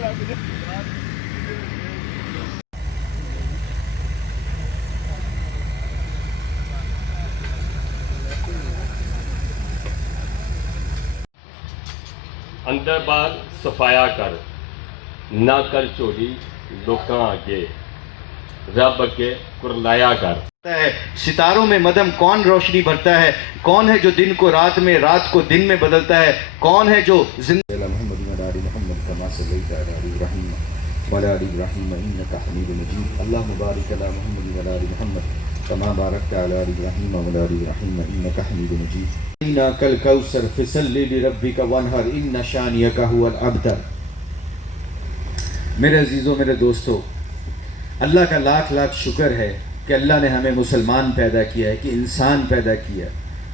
اندر باہر صفایا کر، نہ کر چوری لوکاں اگے، رب اگے کرلایا کر۔ ستاروں میں مدم کون روشنی بھرتا ہے؟ کون ہے جو دن کو رات میں، رات کو دن میں بدلتا ہے؟ کون ہے جو زندہ محمد وعلی محمد کما صلیت علی ابراہیم وعلی آل ابراہیم انک حمید مجید اللہم بارک علی محمد وعلی آل محمد کما بارکت علی آل ابراہیم وعلی آل ابراہیم انک حمید مجید اِنَّا کَالْکَوْثَرِ فَصَلِّ لِرَبِّکَ وَانْحَرْ إِنَّ شَانِئَکَ هُوَ الْأَبْتَرُ۔ میرے عزیزوں، میرے دوستو، اللہ کا لاکھ لاکھ شکر ہے کہ اللہ نے ہمیں مسلمان پیدا کیا ہے، کہ انسان پیدا کیا ہے،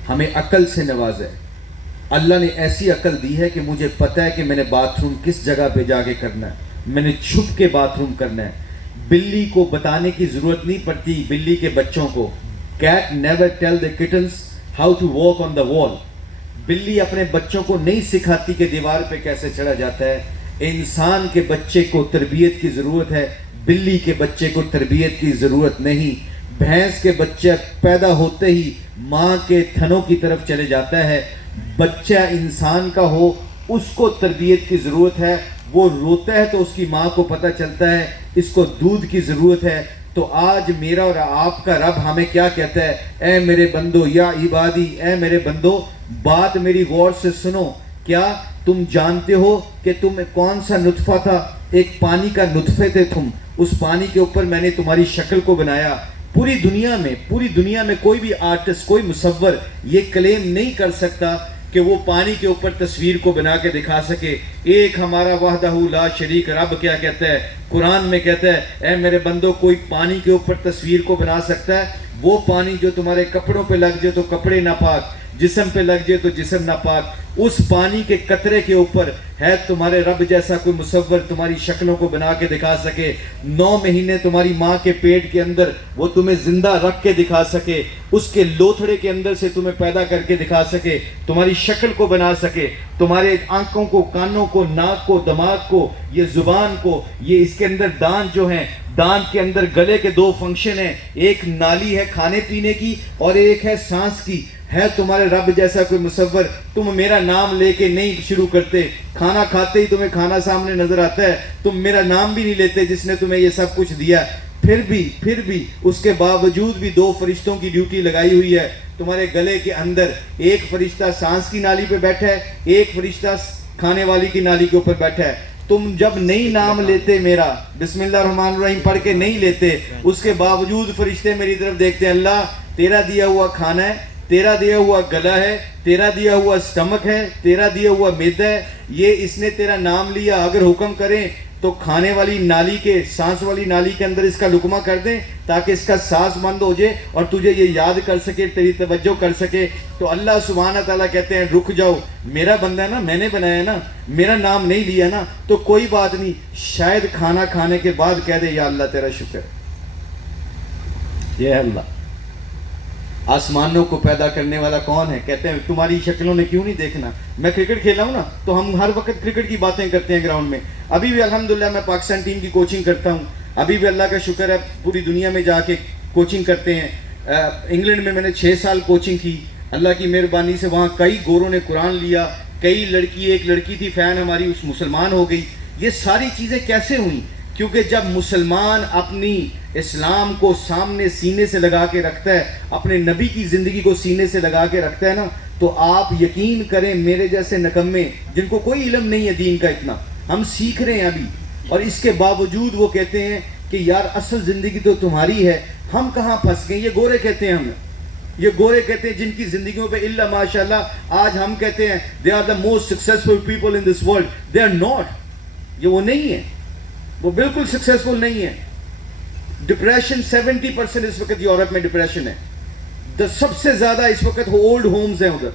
ہمیں عقل سے نوازا ہے۔ اللہ نے ایسی عقل دی ہے کہ مجھے پتہ ہے کہ میں نے باتھ روم کس جگہ پہ جا کے کرنا ہے، میں نے چھپ کے باتھ روم کرنا ہے۔ بلی کو بتانے کی ضرورت نہیں پڑتی، بلی کے بچوں کو۔ Cat never tell the kittens how to walk on the wall. بلی اپنے بچوں کو نہیں سکھاتی کہ دیوار پہ کیسے چڑھا جاتا ہے۔ انسان کے بچے کو تربیت کی ضرورت ہے، بلی کے بچے کو تربیت کی ضرورت نہیں۔ بھینس کے بچہ پیدا ہوتے ہی ماں کے تھنوں کی طرف چلے جاتا ہے۔ بچہ انسان کا ہو، اس کو تربیت کی ضرورت ہے۔ وہ روتا ہے تو اس کی ماں کو پتہ چلتا ہے اس کو دودھ کی ضرورت ہے۔ تو آج میرا اور آپ کا رب ہمیں کیا کہتا ہے؟ اے میرے بندو، یا عبادی، اے میرے بندو، بات میری غور سے سنو۔ کیا تم جانتے ہو کہ تم کون سا نطفہ تھا؟ ایک پانی کا نطفے تھے تم۔ اس پانی کے اوپر میں نے تمہاری شکل کو بنایا۔ پوری دنیا میں کوئی بھی آرٹسٹ، کوئی مصور یہ کلیم نہیں کر سکتا کہ وہ پانی کے اوپر تصویر کو بنا کے دکھا سکے۔ ایک ہمارا وحدہ لا شریک رب کیا کہتا ہے؟ قرآن میں کہتا ہے اے میرے بندو، کوئی پانی کے اوپر تصویر کو بنا سکتا ہے؟ وہ پانی جو تمہارے کپڑوں پہ لگ جائے تو کپڑے ناپاک، جسم پہ لگ جائے تو جسم ناپاک، اس پانی کے قطرے کے اوپر ہے تمہارے رب جیسا کوئی مصور تمہاری شکلوں کو بنا کے دکھا سکے؟ 9 مہینے تمہاری ماں کے پیٹ کے اندر وہ تمہیں زندہ رکھ کے دکھا سکے، اس کے لوتھڑے کے اندر سے تمہیں پیدا کر کے دکھا سکے، تمہاری شکل کو بنا سکے، تمہارے آنکھوں کو، کانوں کو، ناک کو، دماغ کو، یہ زبان کو، یہ اس کے اندر دانت جو ہیں، دانت کے اندر گلے کے 2 فنکشن ہیں، ایک نالی ہے کھانے پینے کی اور ایک ہے سانس کی۔ ہے تمہارے رب جیسا کوئی مصور؟ تم میرا نام لے کے نہیں شروع کرتے، کھانا کھاتے ہی تمہیں کھانا سامنے نظر آتا ہے، تم میرا نام بھی نہیں لیتے جس نے تمہیں یہ سب کچھ دیا۔ پھر بھی اس کے باوجود بھی 2 فرشتوں کی ڈیوٹی لگائی ہوئی ہے تمہارے گلے کے اندر۔ ایک فرشتہ سانس کی نالی پہ بیٹھا ہے، ایک فرشتہ کھانے والی کی نالی کے اوپر بیٹھا ہے۔ تم جب نہیں نام لیتے میرا، بسم اللہ الرحمن الرحیم پڑھ کے نہیں لیتے، اس کے باوجود فرشتے میری طرف دیکھتے ہیں، اللہ تیرا دیا ہوا کھانا ہے، تیرا دیا ہوا گلا ہے، تیرا دیا ہوا سٹمک ہے، تیرا دیا ہوا معدہ ہے، یہ اس نے تیرا نام لیا، اگر حکم کریں تو کھانے والی نالی کے، سانس والی نالی کے اندر اس کا لقمہ کر دیں تاکہ اس کا سانس بند ہو جائے اور تجھے یہ یاد کر سکے، تیری توجہ کر سکے۔ تو اللہ سبحانہ تعالیٰ کہتے ہیں رک جاؤ، میرا بندہ ہے نا، میں نے بنایا نا، میرا نام نہیں لیا نا، تو کوئی بات نہیں، شاید کھانا کھانے کے بعد کہہ دے یا اللہ تیرا شکر۔ یہ ہے اللہ۔ آسمانوں کو پیدا کرنے والا کون ہے؟ کہتے ہیں تمہاری شکلوں نے کیوں نہیں دیکھنا؟ میں کرکٹ کھیلا ہوں نا، تو ہم ہر وقت کرکٹ کی باتیں کرتے ہیں گراؤنڈ میں۔ ابھی بھی الحمدللہ میں پاکستان ٹیم کی کوچنگ کرتا ہوں، ابھی بھی اللہ کا شکر ہے پوری دنیا میں جا کے کوچنگ کرتے ہیں۔ انگلینڈ میں نے 6 سال کوچنگ کی، اللہ کی مہربانی سے وہاں کئی گوروں نے قرآن لیا، ایک لڑکی تھی فین ہماری، اس مسلمان ہو گئی۔ یہ ساری چیزیں کیسے ہوئیں؟ کیونکہ جب مسلمان اپنی اسلام کو سامنے سینے سے لگا کے رکھتا ہے، اپنے نبی کی زندگی کو سینے سے لگا کے رکھتا ہے نا، تو آپ یقین کریں میرے جیسے نکمے جن کو کوئی علم نہیں ہے دین کا، اتنا ہم سیکھ رہے ہیں ابھی، اور اس کے باوجود وہ کہتے ہیں کہ یار اصل زندگی تو تمہاری ہے، ہم کہاں پھنس گئے؟ یہ گورے کہتے ہیں ہمیں، یہ گورے کہتے ہیں جن کی زندگیوں پہ اللہ ماشاءاللہ آج ہم کہتے ہیں they are the most successful people in this world. They are not. یہ وہ نہیں ہے، وہ بالکل سکسیسفل نہیں ہے۔ ڈپریشن 70% اس وقت یورپ میں ڈپریشن ہے، سب سے زیادہ اس وقت اولڈ ہومز ہیں ادھر،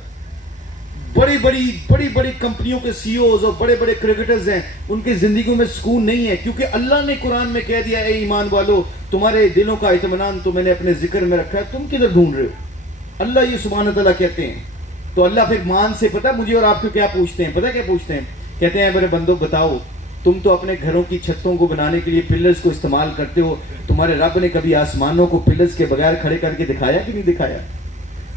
بڑی بڑی کمپنیوں کے سی اوز اور بڑے بڑے کرکٹرز ہیں، ان کی زندگیوں میں سکون نہیں ہے، کیونکہ اللہ نے قرآن میں کہہ دیا اے ایمان والو تمہارے دلوں کا اطمینان تو میں نے اپنے ذکر میں رکھا ہے، تم کدھر ڈھونڈ رہے ہو؟ اللہ یہ سبحانہ تعالیٰ کہتے ہیں۔ تو اللہ پھر مان سے پتہ مجھے اور آپ کو کیا پوچھتے ہیں؟ پتہ کیا پوچھتے ہیں؟ کہتے ہیں میرے بندو بتاؤ تم تو اپنے گھروں کی چھتوں کو بنانے کے لیے پلرز کو استعمال کرتے ہو. تمہارے رب نے کبھی آسمانوں کو پلرز کے بغیر کھڑے کر کے دکھایا کہ نہیں دکھایا؟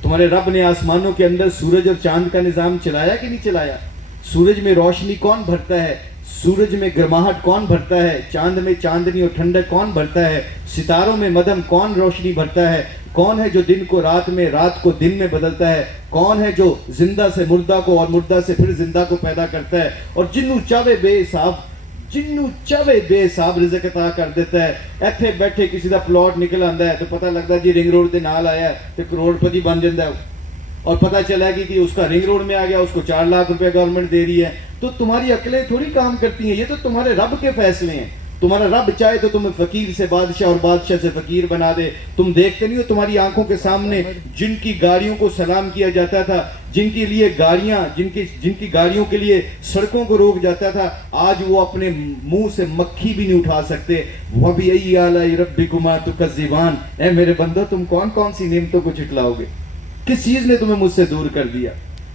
تمہارے رب نے آسمانوں کے اندر سورج اور چاند کا نظام چلایا کہ نہیں چلایا؟ سورج میں روشنی کون بھرتا ہے؟ سورج میں گرماہٹ کون بھرتا ہے؟ چاند میں چاندنی اور ٹھنڈک کون بھرتا ہے؟ ستاروں میں مدھم کون روشنی بھرتا ہے؟ کون ہے جو دن کو رات میں، رات کو دن میں بدلتا ہے؟ کون ہے جو زندہ سے مردہ کو اور مردہ سے پھر زندہ کو پیدا کرتا ہے؟ اور جنوں چاہے بے حساب رزق عطا کر دیتا ہے. ایتھے بیٹھے کسی دا پلاٹ نکل آندا ہے تو پتہ لگتا ہے جی رنگ روڈ دے نال آیا ہے تو کروڑ پتی بن جاندا ہے. اور پتہ چلا کہ اس کا رنگ روڈ میں آ گیا، اس کو 4 لاکھ روپے گورنمنٹ دے رہی ہے. تو تمہاری عقلیں تھوڑی کام کرتی ہیں، یہ تو تمہارے رب کے فیصلے ہیں. تمہارا رب چاہے تو تمہیں فقیر سے بادشاہ اور بادشاہ سے فقیر بنا دے. تم دیکھتے نہیں ہو تمہاری آنکھوں کے سامنے جن کی گاڑیوں کو سلام کیا جاتا تھا، جن کے لیے گاڑیاں، جن کی گاڑیوں کے لیے سڑکوں کو روک جاتا تھا، آج وہ اپنے منہ سے مکھی بھی نہیں اٹھا سکتے. وَبِأَيِّ آلَاءِ رَبِّكُمَا تُكَذِّبَانِ. اے میرے بندو، تم کون کون سی نعمتوں کو جھٹلاؤ گے؟ کس چیز نے تمہیں مجھ سے دور کر دیا؟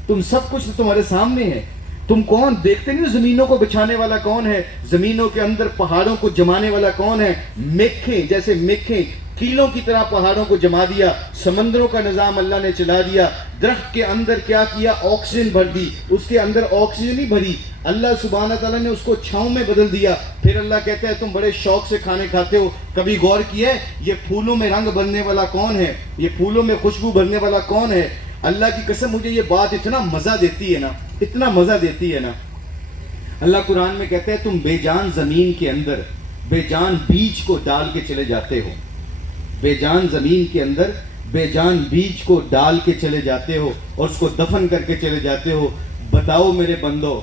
تم سب کچھ تمہارے سامنے ہے. تم کون دیکھتے نہیں؟ زمینوں کو بچھانے والا کون ہے؟ زمینوں کے اندر پہاڑوں کو جمانے والا کون ہے؟ میکھیں، جیسے میکھیں کیلوں کی طرح پہاڑوں کو جما دیا. سمندروں کا نظام اللہ نے چلا دیا. درخت کے اندر کیا کیا؟ آکسیجن بھر دی. اس کے اندر آکسیجن ہی بھری، اللہ سبحانہ تعالیٰ نے اس کو چھاؤں میں بدل دیا. پھر اللہ کہتا ہے تم بڑے شوق سے کھانے کھاتے ہو. کبھی غور کیا ہے یہ پھولوں میں رنگ بھرنے والا کون ہے؟ یہ پھولوں میں خوشبو بھرنے والا کون ہے؟ اللہ کی قسم مجھے یہ بات اتنا مزہ دیتی ہے نا، اتنا مزہ دیتی ہے نا. اللہ قرآن میں کہتا ہے تم بے جان زمین کے اندر بے جان بیج کو ڈال کے چلے جاتے ہو. بے جان زمین کے اندر بے جان بیج کو ڈال کے چلے جاتے ہو اور اس کو دفن کر کے چلے جاتے ہو. بتاؤ میرے بندوں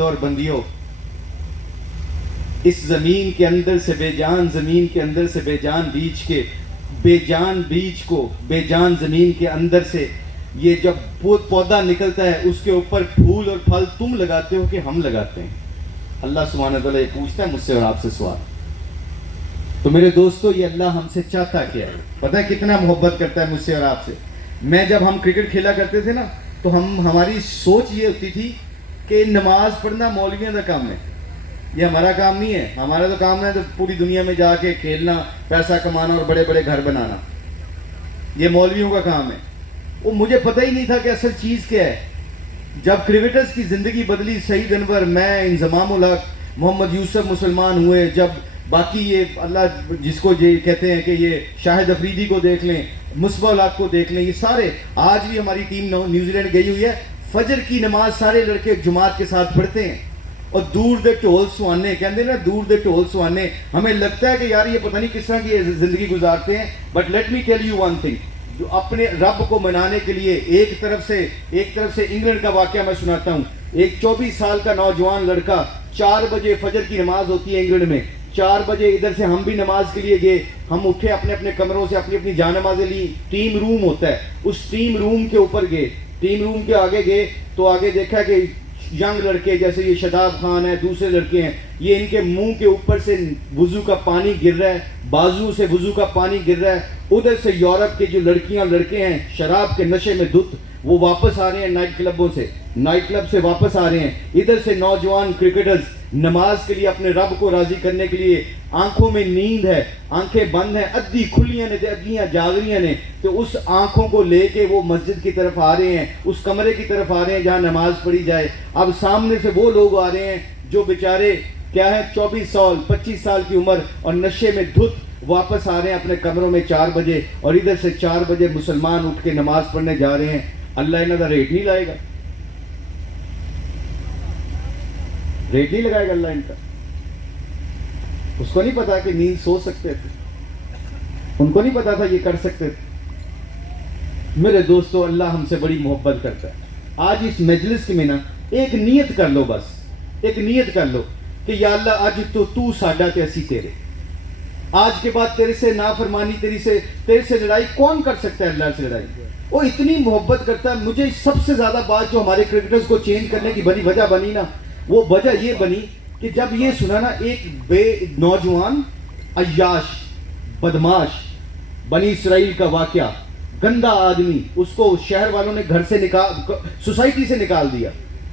اور بندیوں، اس زمین کے اندر سے بے جان زمین کے اندر سے بے جان بیج کو بے جان زمین کے اندر سے یہ جب پودا نکلتا ہے اس کے اوپر پھول اور پھل تم لگاتے ہو کہ ہم لگاتے ہیں؟ اللہ سبحانہ تعالیٰ یہ پوچھتا ہے مجھ سے اور آپ سے سوال. تو میرے دوستو، یہ اللہ ہم سے چاہتا کیا ہے؟ پتہ ہے کتنا محبت کرتا ہے مجھ سے اور آپ سے. جب ہم کرکٹ کھیلا کرتے تھے نا تو ہماری سوچ یہ ہوتی تھی کہ نماز پڑھنا مولویوں کا کام ہے، یہ ہمارا کام نہیں ہے. ہمارا تو کام ہے تو پوری دنیا میں جا کے کھیلنا، پیسہ کمانا اور بڑے بڑے گھر بنانا. یہ مولویوں کا کام ہے. وہ مجھے پتہ ہی نہیں تھا کہ اصل چیز کیا ہے. جب کرکٹرز کی زندگی بدلی، سعید انور، میں، انضمام الحق، محمد یوسف مسلمان ہوئے، جب باقی یہ اللہ جس کو یہ کہتے ہیں کہ یہ شاہد افریدی کو دیکھ لیں، مصباح الحق کو دیکھ لیں، یہ سارے آج بھی ہماری ٹیم نیوزی لینڈ گئی ہوئی ہے. فجر کی نماز سارے لڑکے جماعت کے ساتھ پڑھتے ہیں اور دور دے ٹول سوانے، کہتے ہیں نا دور دے ٹول سوانے. ہمیں لگتا ہے کہ یار یہ پتہ نہیں کس طرح کی زندگی گزارتے ہیں. But let me tell you one thing, جو اپنے رب کو منانے کے لیے ایک طرف سے انگلینڈ کا واقعہ میں سناتا ہوں. ایک 24 سال کا نوجوان لڑکا، 4 بجے فجر کی نماز ہوتی ہے انگلینڈ میں، 4 بجے ادھر سے ہم بھی نماز کے لیے گئے. ہم اٹھے، اپنے اپنے کمروں سے اپنی جان نمازیں لی. ٹیم روم ہوتا ہے، اس ٹیم روم کے اوپر گئے، ٹیم روم کے آگے گئے تو آگے دیکھا کہ ینگ لڑکے جیسے یہ شاداب خان ہے، دوسرے لڑکے ہیں، یہ ان کے منہ کے اوپر سے وضو کا پانی گر رہا ہے، بازو سے وضو کا پانی گر رہا ہے. ادھر سے یورپ کے جو لڑکیاں لڑکے ہیں شراب کے نشے میں دھت، وہ واپس آ رہے ہیں نائٹ کلب سے واپس آ رہے ہیں. ادھر سے نوجوان کرکٹرز نماز کے لیے اپنے رب کو راضی کرنے کے لیے، آنکھوں میں نیند ہے، آنکھیں بند ہیں، ادھی کھلیاں نے ادھیاں جاگریاں نے، تو اس آنکھوں کو لے کے وہ مسجد کی طرف آ رہے ہیں، اس کمرے کی طرف آ رہے ہیں جہاں نماز پڑھی جائے. اب سامنے سے وہ لوگ آ رہے ہیں جو بیچارے کیا ہے 24 سال 25 سال کی عمر اور نشے میں دھت واپس آ رہے ہیں اپنے کمروں میں 4 بجے، اور ادھر سے 4 بجے مسلمان اٹھ کے نماز پڑھنے جا رہے ہیں. اللہ انہوں کا ریٹ نہیں لائے گا، ریٹ نہیں لگائے گا اللہ ان کا. اس کو نہیں پتا کہ نیند سو سکتے تھے، ان کو نہیں پتا تھا یہ کر سکتے تھے. میرے دوستو، اللہ ہم سے بڑی محبت کرتا ہے. آج اس مجلس میں نا ایک نیت کر لو، بس ایک نیت کر لو کہ یا اللہ آج تو ساڈا تے اسی تیرے. آج کے بعد تیرے سے نافرمانی، تیرے سے لڑائی کون کر سکتا ہے؟ اللہ سے لڑائی. وہ اتنی محبت کرتا ہے. مجھے سب سے زیادہ بات جو ہمارے کرکٹرز کو چینج کرنے کی بڑی وجہ بنی نا، وہ وجہ یہ بنی کہ جب یہ سنا نا ایک بے نوجوان عیاش بدماش بنی اسرائیل کا واقعہ، گندا آدمی، اس کو شہر والوں نے گھر سے سوسائٹی سے نکال دیا.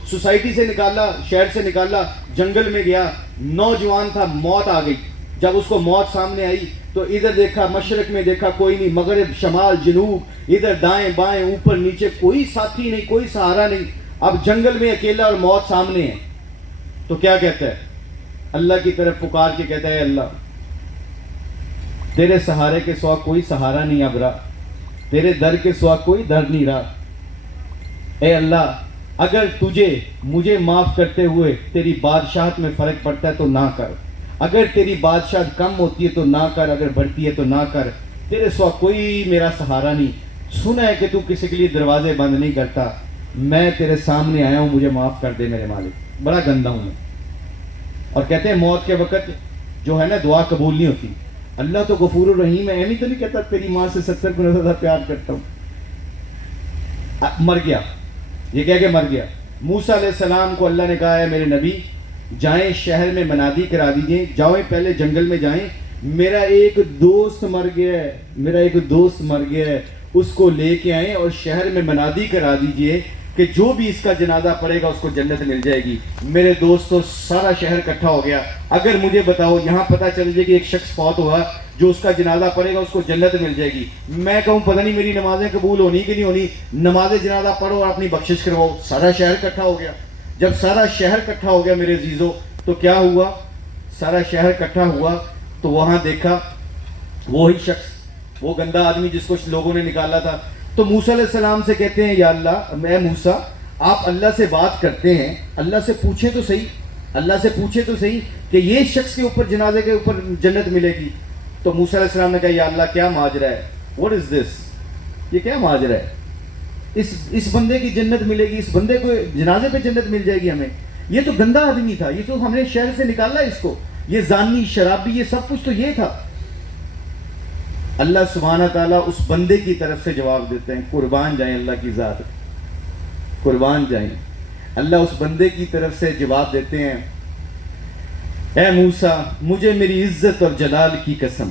سوسائٹی سے نکالا, شہر سے نکالا, جنگل میں گیا, نوجوان تھا, موت آ گئی. جب اس کو موت سامنے آئی تو ادھر دیکھا, مشرق میں دیکھا, کوئی نہیں, مغرب, شمال, جنوب, ادھر دائیں بائیں, اوپر نیچے, کوئی ساتھی نہیں, کوئی سہارا نہیں. اب جنگل میں اکیلا اور موت سامنے ہے. تو کیا کہتا ہے؟ اللہ کی طرف پکار کے کہتا ہے, اللہ تیرے سہارے کے سوا کوئی سہارا نہیں اب رہا, تیرے در کے سوا کوئی در نہیں رہا. اے اللہ, اگر تجھے مجھے معاف کرتے ہوئے تیری بادشاہت میں فرق پڑتا ہے تو نہ کر, اگر تیری بادشاہت کم ہوتی ہے تو نہ کر, اگر بڑھتی ہے تو نہ کر. تیرے سوا کوئی میرا سہارا نہیں. سنا ہے کہ تو کسی کے لیے دروازے بند نہیں کرتا. میں تیرے سامنے آیا ہوں, مجھے معاف کر دے میرے مالک, بڑا گندا ہوں میں. اور کہتے ہیں موت کے وقت جو ہے نا دعا قبول نہیں ہوتی. اللہ تو غفور الرحیم ہے, ایویں تو نہیں کہتا تیری ماں سے 70 گنا زیادہ پیار کرتا ہوں. مر گیا, یہ کہہ کے مر گیا. موسیٰ علیہ السلام کو اللہ نے کہا ہے میرے نبی جائیں شہر میں منادی کرا دیجئے, جاؤیں پہلے جنگل میں جائیں, میرا ایک دوست مر گیا ہے, میرا ایک دوست مر گیا ہے, اس کو لے کے آئیں اور شہر میں منادی کرا دیجئے کہ جو بھی اس کا جنازہ پڑے گا اس کو جنت مل جائے گی. میرے دوستو سارا شہر اکٹھا ہو گیا. اگر مجھے بتاؤ یہاں پتہ چل جائے کہ ایک شخص فوت ہوا, جو اس کا جنازہ پڑے گا اس کو جنت مل جائے گی, میں کہوں پتہ نہیں میری نمازیں قبول ہونی کہ نہیں ہونی, نماز جنازہ پڑھو اور اپنی بخشش کرواؤ. سارا شہر اکٹھا ہو گیا. جب سارا شہر اکٹھا ہو گیا میرے عزیزو, تو کیا ہوا؟ سارا شہر اکٹھا ہوا تو وہاں دیکھا وہی شخص, وہ گندا آدمی جس کو لوگوں نے نکالا تھا. تو موسیٰ علیہ السلام سے کہتے ہیں یا اللہ, میں موسیٰ آپ اللہ سے بات کرتے ہیں, اللہ سے پوچھیں تو صحیح, اللہ سے پوچھیں تو صحیح کہ یہ شخص کے اوپر, جنازے کے اوپر جنت ملے گی. تو موسیٰ علیہ السلام نے کہا یا اللہ کیا ماجرا ہے, واٹ از دس, یہ کیا ماجرا ہے؟ اس بندے کی جنت ملے گی, اس بندے کو جنازے پہ جنت مل جائے گی ہمیں. یہ تو گندا آدمی تھا, یہ تو ہم نے شہر سے نکالا اس کو, یہ زانی, شرابی, یہ سب کچھ تو یہ تھا. اللہ سبحانہ تعالیٰ اس بندے کی طرف سے جواب دیتے ہیں, قربان جائیں اللہ کی ذات, قربان جائیں. اللہ اس بندے کی طرف سے جواب دیتے ہیں, اے موسیٰ مجھے میری عزت اور جلال کی قسم,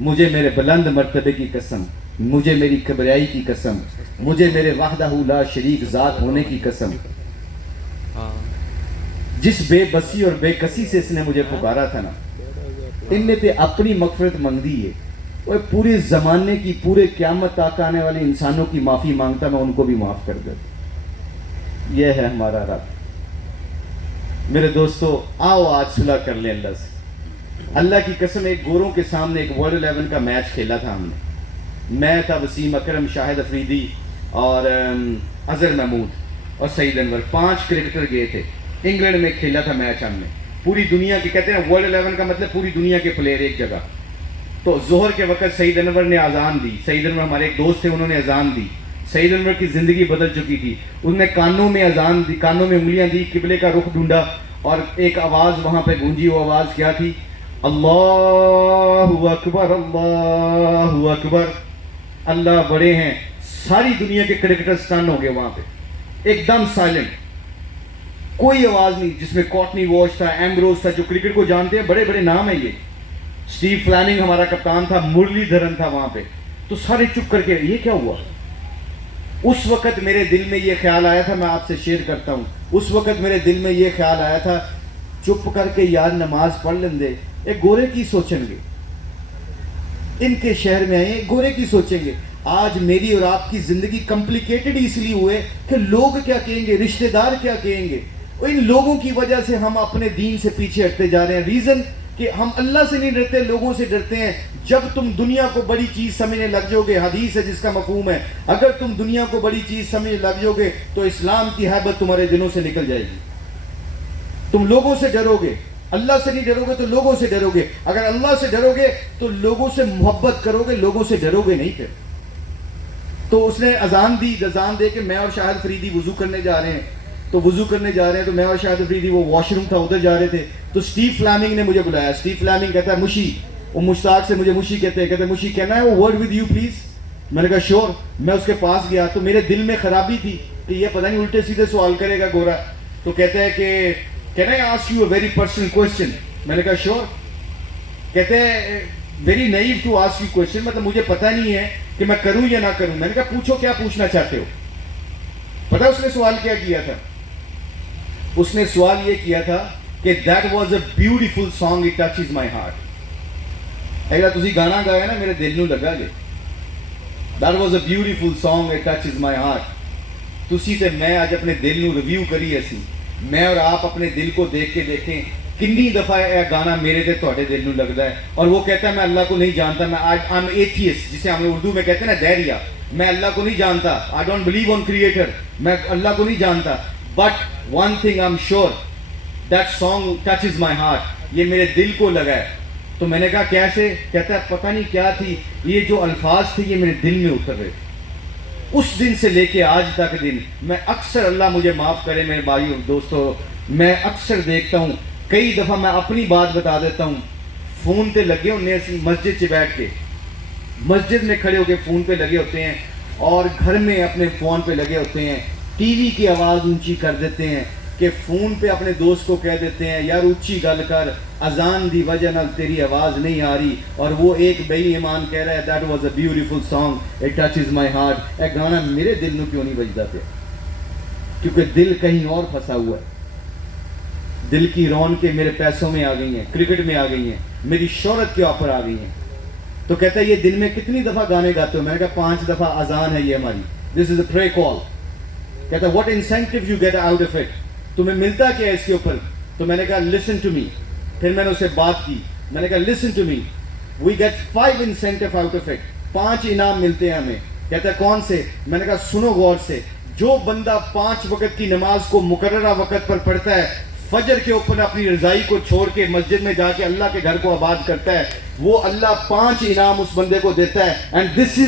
مجھے میرے بلند مرتبے کی قسم, مجھے میری کبریائی کی قسم, مجھے میرے وحدہ لا شریک ذات ہونے کی قسم, جس بے بسی اور بے کسی سے اس نے مجھے پکارا تھا نا, ان نے تے اپنی مغفرت مانگی ہے, وہ پورے زمانے کی, پورے قیامت تک آنے والے انسانوں کی معافی مانگتا, میں ان کو بھی معاف کر دیتا. یہ ہے ہمارا رب. میرے دوستو آؤ آج صلح کر لیں اللہ سے. اللہ کی قسم, ایک گوروں کے سامنے ایک ورلڈ 11 کا میچ کھیلا تھا ہم نے. میں تھا, وسیم اکرم, شاہد افریدی اور اظہر محمود اور سعید انور, 5 کرکٹر گئے تھے. انگلینڈ میں کھیلا تھا میچ ہم نے, پوری دنیا کے, کہتے ہیں ورلڈ 11 کا مطلب پوری دنیا کے پلیئر ایک جگہ. تو ظہر کے وقت سعید انور نے اذان دی. سعید انور ہمارے ایک دوست تھے, انہوں نے اذان دی. سعید انور کی زندگی بدل چکی تھی. انہوں نے کانوں میں اذان دی, کانوں میں انگلیاں دی, قبلے کا رخ ڈھونڈا, اور ایک آواز وہاں پہ گونجی. وہ آواز کیا تھی؟ اللہ اکبر, اللہ اکبر, اللہ بڑے ہیں. ساری دنیا کے کرکٹر سٹن ہو گئے وہاں پہ, ایک دم سائلنٹ, کوئی آواز نہیں. جس میں کاٹنی واش تھا, ایمبروز تھا, جو کرکٹ کو جانتے ہیں, بڑے بڑے نام ہیں یہ. اسٹیو فلاننگ ہمارا کپتان تھا, مرلی دھرن تھا وہاں پہ. تو سارے چپ کر کے, یہ کیا ہوا؟ اس وقت میرے دل میں یہ خیال آیا تھا, میں آپ سے شیئر کرتا ہوں. اس وقت میرے دل میں یہ خیال آیا تھا, چپ کر کے یار نماز پڑھ لیں دے, ایک گورے کی سوچیں گے, ان کے شہر میں آئے گورے کی سوچیں گے. آج میری اور آپ کی زندگی کمپلیکیٹڈ اس لیے ہوئے کہ لوگ کیا کہیں گے, رشتہ دار کیا کہیں گے. ان لوگوں کی وجہ سے ہم اپنے دین سے پیچھے ہٹتے جا رہے ہیں. ریزن کہ ہم اللہ سے نہیں ڈرتے, لوگوں سے ڈرتے ہیں. جب تم دنیا کو بڑی چیز سمجھنے لگ جاؤ گے, حدیث ہے جس کا مفہوم ہے, اگر تم دنیا کو بڑی چیز سمجھنے لگ جاؤ گے تو اسلام کی ہیبت تمہارے دلوں سے نکل جائے گی. تم لوگوں سے ڈرو گے, اللہ سے نہیں ڈرو گے تو لوگوں سے ڈرو گے. اگر اللہ سے ڈرو گے تو لوگوں سے محبت کرو گے, لوگوں سے ڈرو گے نہیں. پھر تو اس نے اذان دی. اذان دے کے میں اور شاہد فریدی وضو کرنے جا رہے ہیں. تو وضو کرنے جا رہے ہیں تو میں اور شاہد افریدی, وہ واش روم تھا, ادھر جا رہے تھے. تو اسٹیو فلیمنگ نے مجھے بلایا. اسٹیو فلیمنگ کہتا ہے مشی, وہ مشتاق سے مجھے مشی کہتے ہیں, مشی کہنا ہے وہ ورڈ ود یو پلیز. میں نے کہا شیور. میں اس کے پاس گیا تو میرے دل میں خرابی تھی کہ یہ پتہ نہیں الٹے سیدھے سوال کرے گا گورا. تو کہتے ہیں کہ can I ask you a very personal question. میں نے کہا شیور. کہتے ہیں very new to ask you question, مطلب مجھے پتہ نہیں ہے کہ میں کروں یا نہ کروں. میں نے کہا پوچھو کیا پوچھنا چاہتے ہو. پتہ اس نے سوال کیا کیا تھا؟ اس نے سوال یہ کیا تھا کہ that was a beautiful song, it touches my heart. اگر تسی گانا گایا نا میرے دل نو لگا جے. That was a beautiful song, it touches my heart. تسی تے میں آج اپنے دل نو ریویو کریے سی, میں اور آپ اپنے دل کو دیکھ کے دیکھیں کنی دفعہ یہ گانا میرے تے تہاڈے دل نو لگدا ہے. اور وہ کہتا ہے میں اللہ کو نہیں جانتا, میں آئی ایم ایتھیسٹ, جسے ہم اردو میں کہتے ہیں نا دہریا, میں اللہ کو نہیں جانتا, I don't believe on creator, میں اللہ کو نہیں جانتا. But one thing I am sure, that song touches my heart, یہ میرے دل کو لگا ہے. تو میں نے کہا کیسے؟ کہتا ہے پتہ نہیں کیا تھی, یہ جو الفاظ تھے یہ میرے دل میں اتر رہے. اس دن سے لے کے آج تک دن میں اکثر, اللہ مجھے معاف کرے میرے بھائیوں دوستوں, میں اکثر دیکھتا ہوں, کئی دفعہ میں اپنی بات بتا دیتا ہوں, فون پہ لگے ہونے اسی مسجد سے بیٹھ کے, مسجد میں کھڑے ہو کے فون پہ لگے ہوتے ہیں, اور گھر میں اپنے فون پہ لگے ہوتے ہیں, ٹی وی کی آواز اونچی کر دیتے ہیں کہ فون پہ اپنے دوست کو کہہ دیتے ہیں یار اونچی گل کر, اذان دی وجہ نال تیری آواز نہیں آ رہی. اور وہ ایک بے ایمان کہہ رہا ہے that was a beautiful song, it touches my heart. اے گانا میرے دل نو کیوں نہیں بجدا پیا؟ کیونکہ دل کہیں اور پھنسا ہوا ہے. دل کی رونقیں میرے پیسوں میں آ گئی ہیں, کرکٹ میں آ گئی ہیں, میری شہرت کے اوپر آ گئی ہیں. تو کہتا ہے یہ دن میں کتنی دفعہ گانے گاتے ہو؟ میں نے کہا 5 دفعہ اذان ہے یہ ہماری, دس از اے پرے کال. کہتا ہے what incentive you get out of it, تمہیں ملتا کیا ہے اس کے اوپر؟ تو میں نے کہا لسن ٹو می. پھر میں نے اسے بات کی, میں نے کہا listen to me, we get 5 incentive out of it, 5 انعام ملتے ہیں ہمیں. کہتا ہے کون سے؟ میں نے کہا سنو غور سے, جو بندہ 5 وقت کی نماز کو مقررہ وقت پر پڑھتا ہے, فجر کے اوپر اپنی رضائی کو چھوڑ کے مسجد میں جا کے اللہ کے گھر کو آباد کرتا ہے, وہ اللہ 5 انعام اس بندے کو دیتا ہے. And this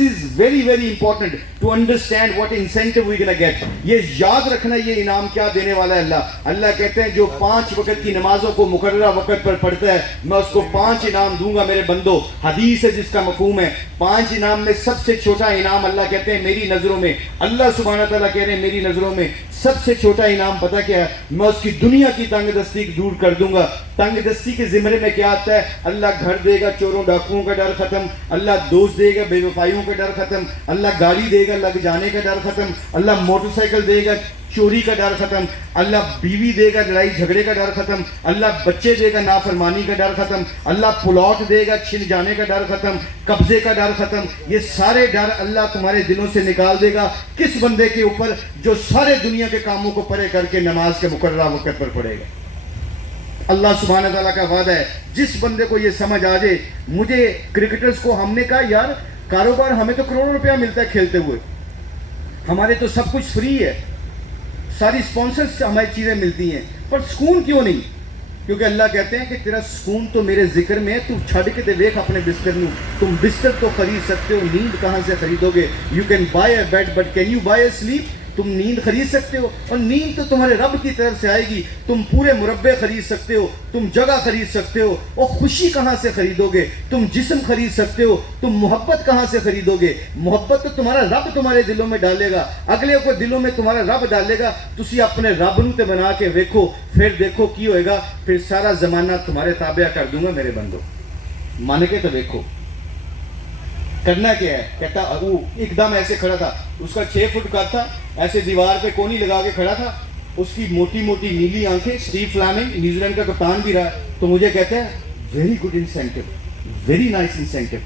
is very very important to understand what incentive we gonna get. یہ یاد رکھنا یہ انعام کیا دینے والا ہے اللہ. اللہ کہتے ہیں جو 5 وقت کی نمازوں کو مقررہ وقت پر پڑھتا ہے میں اس کو 5 انعام دوں گا میرے بندو. حدیث ہے جس کا مفہوم ہے 5 انعام میں سب سے چھوٹا انعام اللہ کہتے ہیں میری نظروں میں, اللہ سبحانہ تعالیٰ کہہ رہے ہیں میری نظروں میں سب سے چھوٹا انعام پتہ کیا ہے؟ میں اس کی دنیا کی تنگ دستی دور کر دوں گا. تنگ دستی کے زمرے میں کیا آتا ہے؟ اللہ گھر دے گا, چوروں ڈاکوؤں کا ڈر ختم, اللہ دوست دے گا, بے وفائیوں کا ڈر ختم, اللہ گاڑی دے گا, لگ جانے کا ڈر ختم, اللہ موٹر سائیکل دے گا, چوری کا ڈر ختم, اللہ بیوی دے گا, لڑائی جھگڑے کا ڈر ختم, اللہ بچے دے گا, نافرمانی کا ڈر ختم, اللہ پلاٹ دے گا, چھن جانے کا ڈر ختم, قبضے کا ڈر ختم. یہ سارے ڈر اللہ تمہارے دلوں سے نکال دے گا. کس بندے کے اوپر؟ جو سارے دنیا کے کاموں کو پرے کر کے نماز کے مقررہ وقت پر پڑھے گا. اللہ سبحانہ تعالیٰ کا وعدہ ہے جس بندے کو یہ سمجھ آ جائے. مجھے کرکٹرز کو ہم نے کہا یار کاروبار ہمیں تو کروڑوں روپیہ ملتا ہے کھیلتے ہوئے, ہمارے تو سب کچھ فری ہے, ساری اسپانسرز سے ہماری چیزیں ملتی ہیں, پر سکون کیوں نہیں؟ کیونکہ اللہ کہتے ہیں کہ تیرا سکون تو میرے ذکر میں ہے, تم چھڑ کے تے دیکھ اپنے بستر میں. تم بستر تو خرید سکتے ہو, نیند کہاں سے خریدو گے؟ You can buy a bad but can you by a slip? تم نیند خرید سکتے ہو, اور نیند تو تمہارے رب کی طرف سے آئے گی. تم پورے مربع خرید سکتے ہو, تم جگہ خرید سکتے ہو, اور خوشی کہاں سے خریدو گے؟ تم جسم خرید سکتے ہو, تم محبت کہاں سے خریدو گے؟ محبت تو تمہارا رب تمہارے دلوں میں ڈالے گا, اگلے کو دلوں میں تمہارا رب ڈالے گا. تسی اپنے رب نو تے بنا کے ویکھو, پھر دیکھو کی ہوئے گا. پھر سارا زمانہ تمہارے تابع کر دوں گا میرے بندو. مان کے تو دیکھو کرنا کیا ہے. کہتا وہ ایک دم ایسے کھڑا تھا, اس کا 6 فٹ کا تھا, ایسے دیوار پہ کونی لگا کے کھڑا تھا, اس کی موٹی موٹی نیلی آنکھیں. اسٹیو فلیمنگ نیوزی لینڈ کا کپتان بھی رہا. تو مجھے کہتا ہے very good incentive, very nice incentive,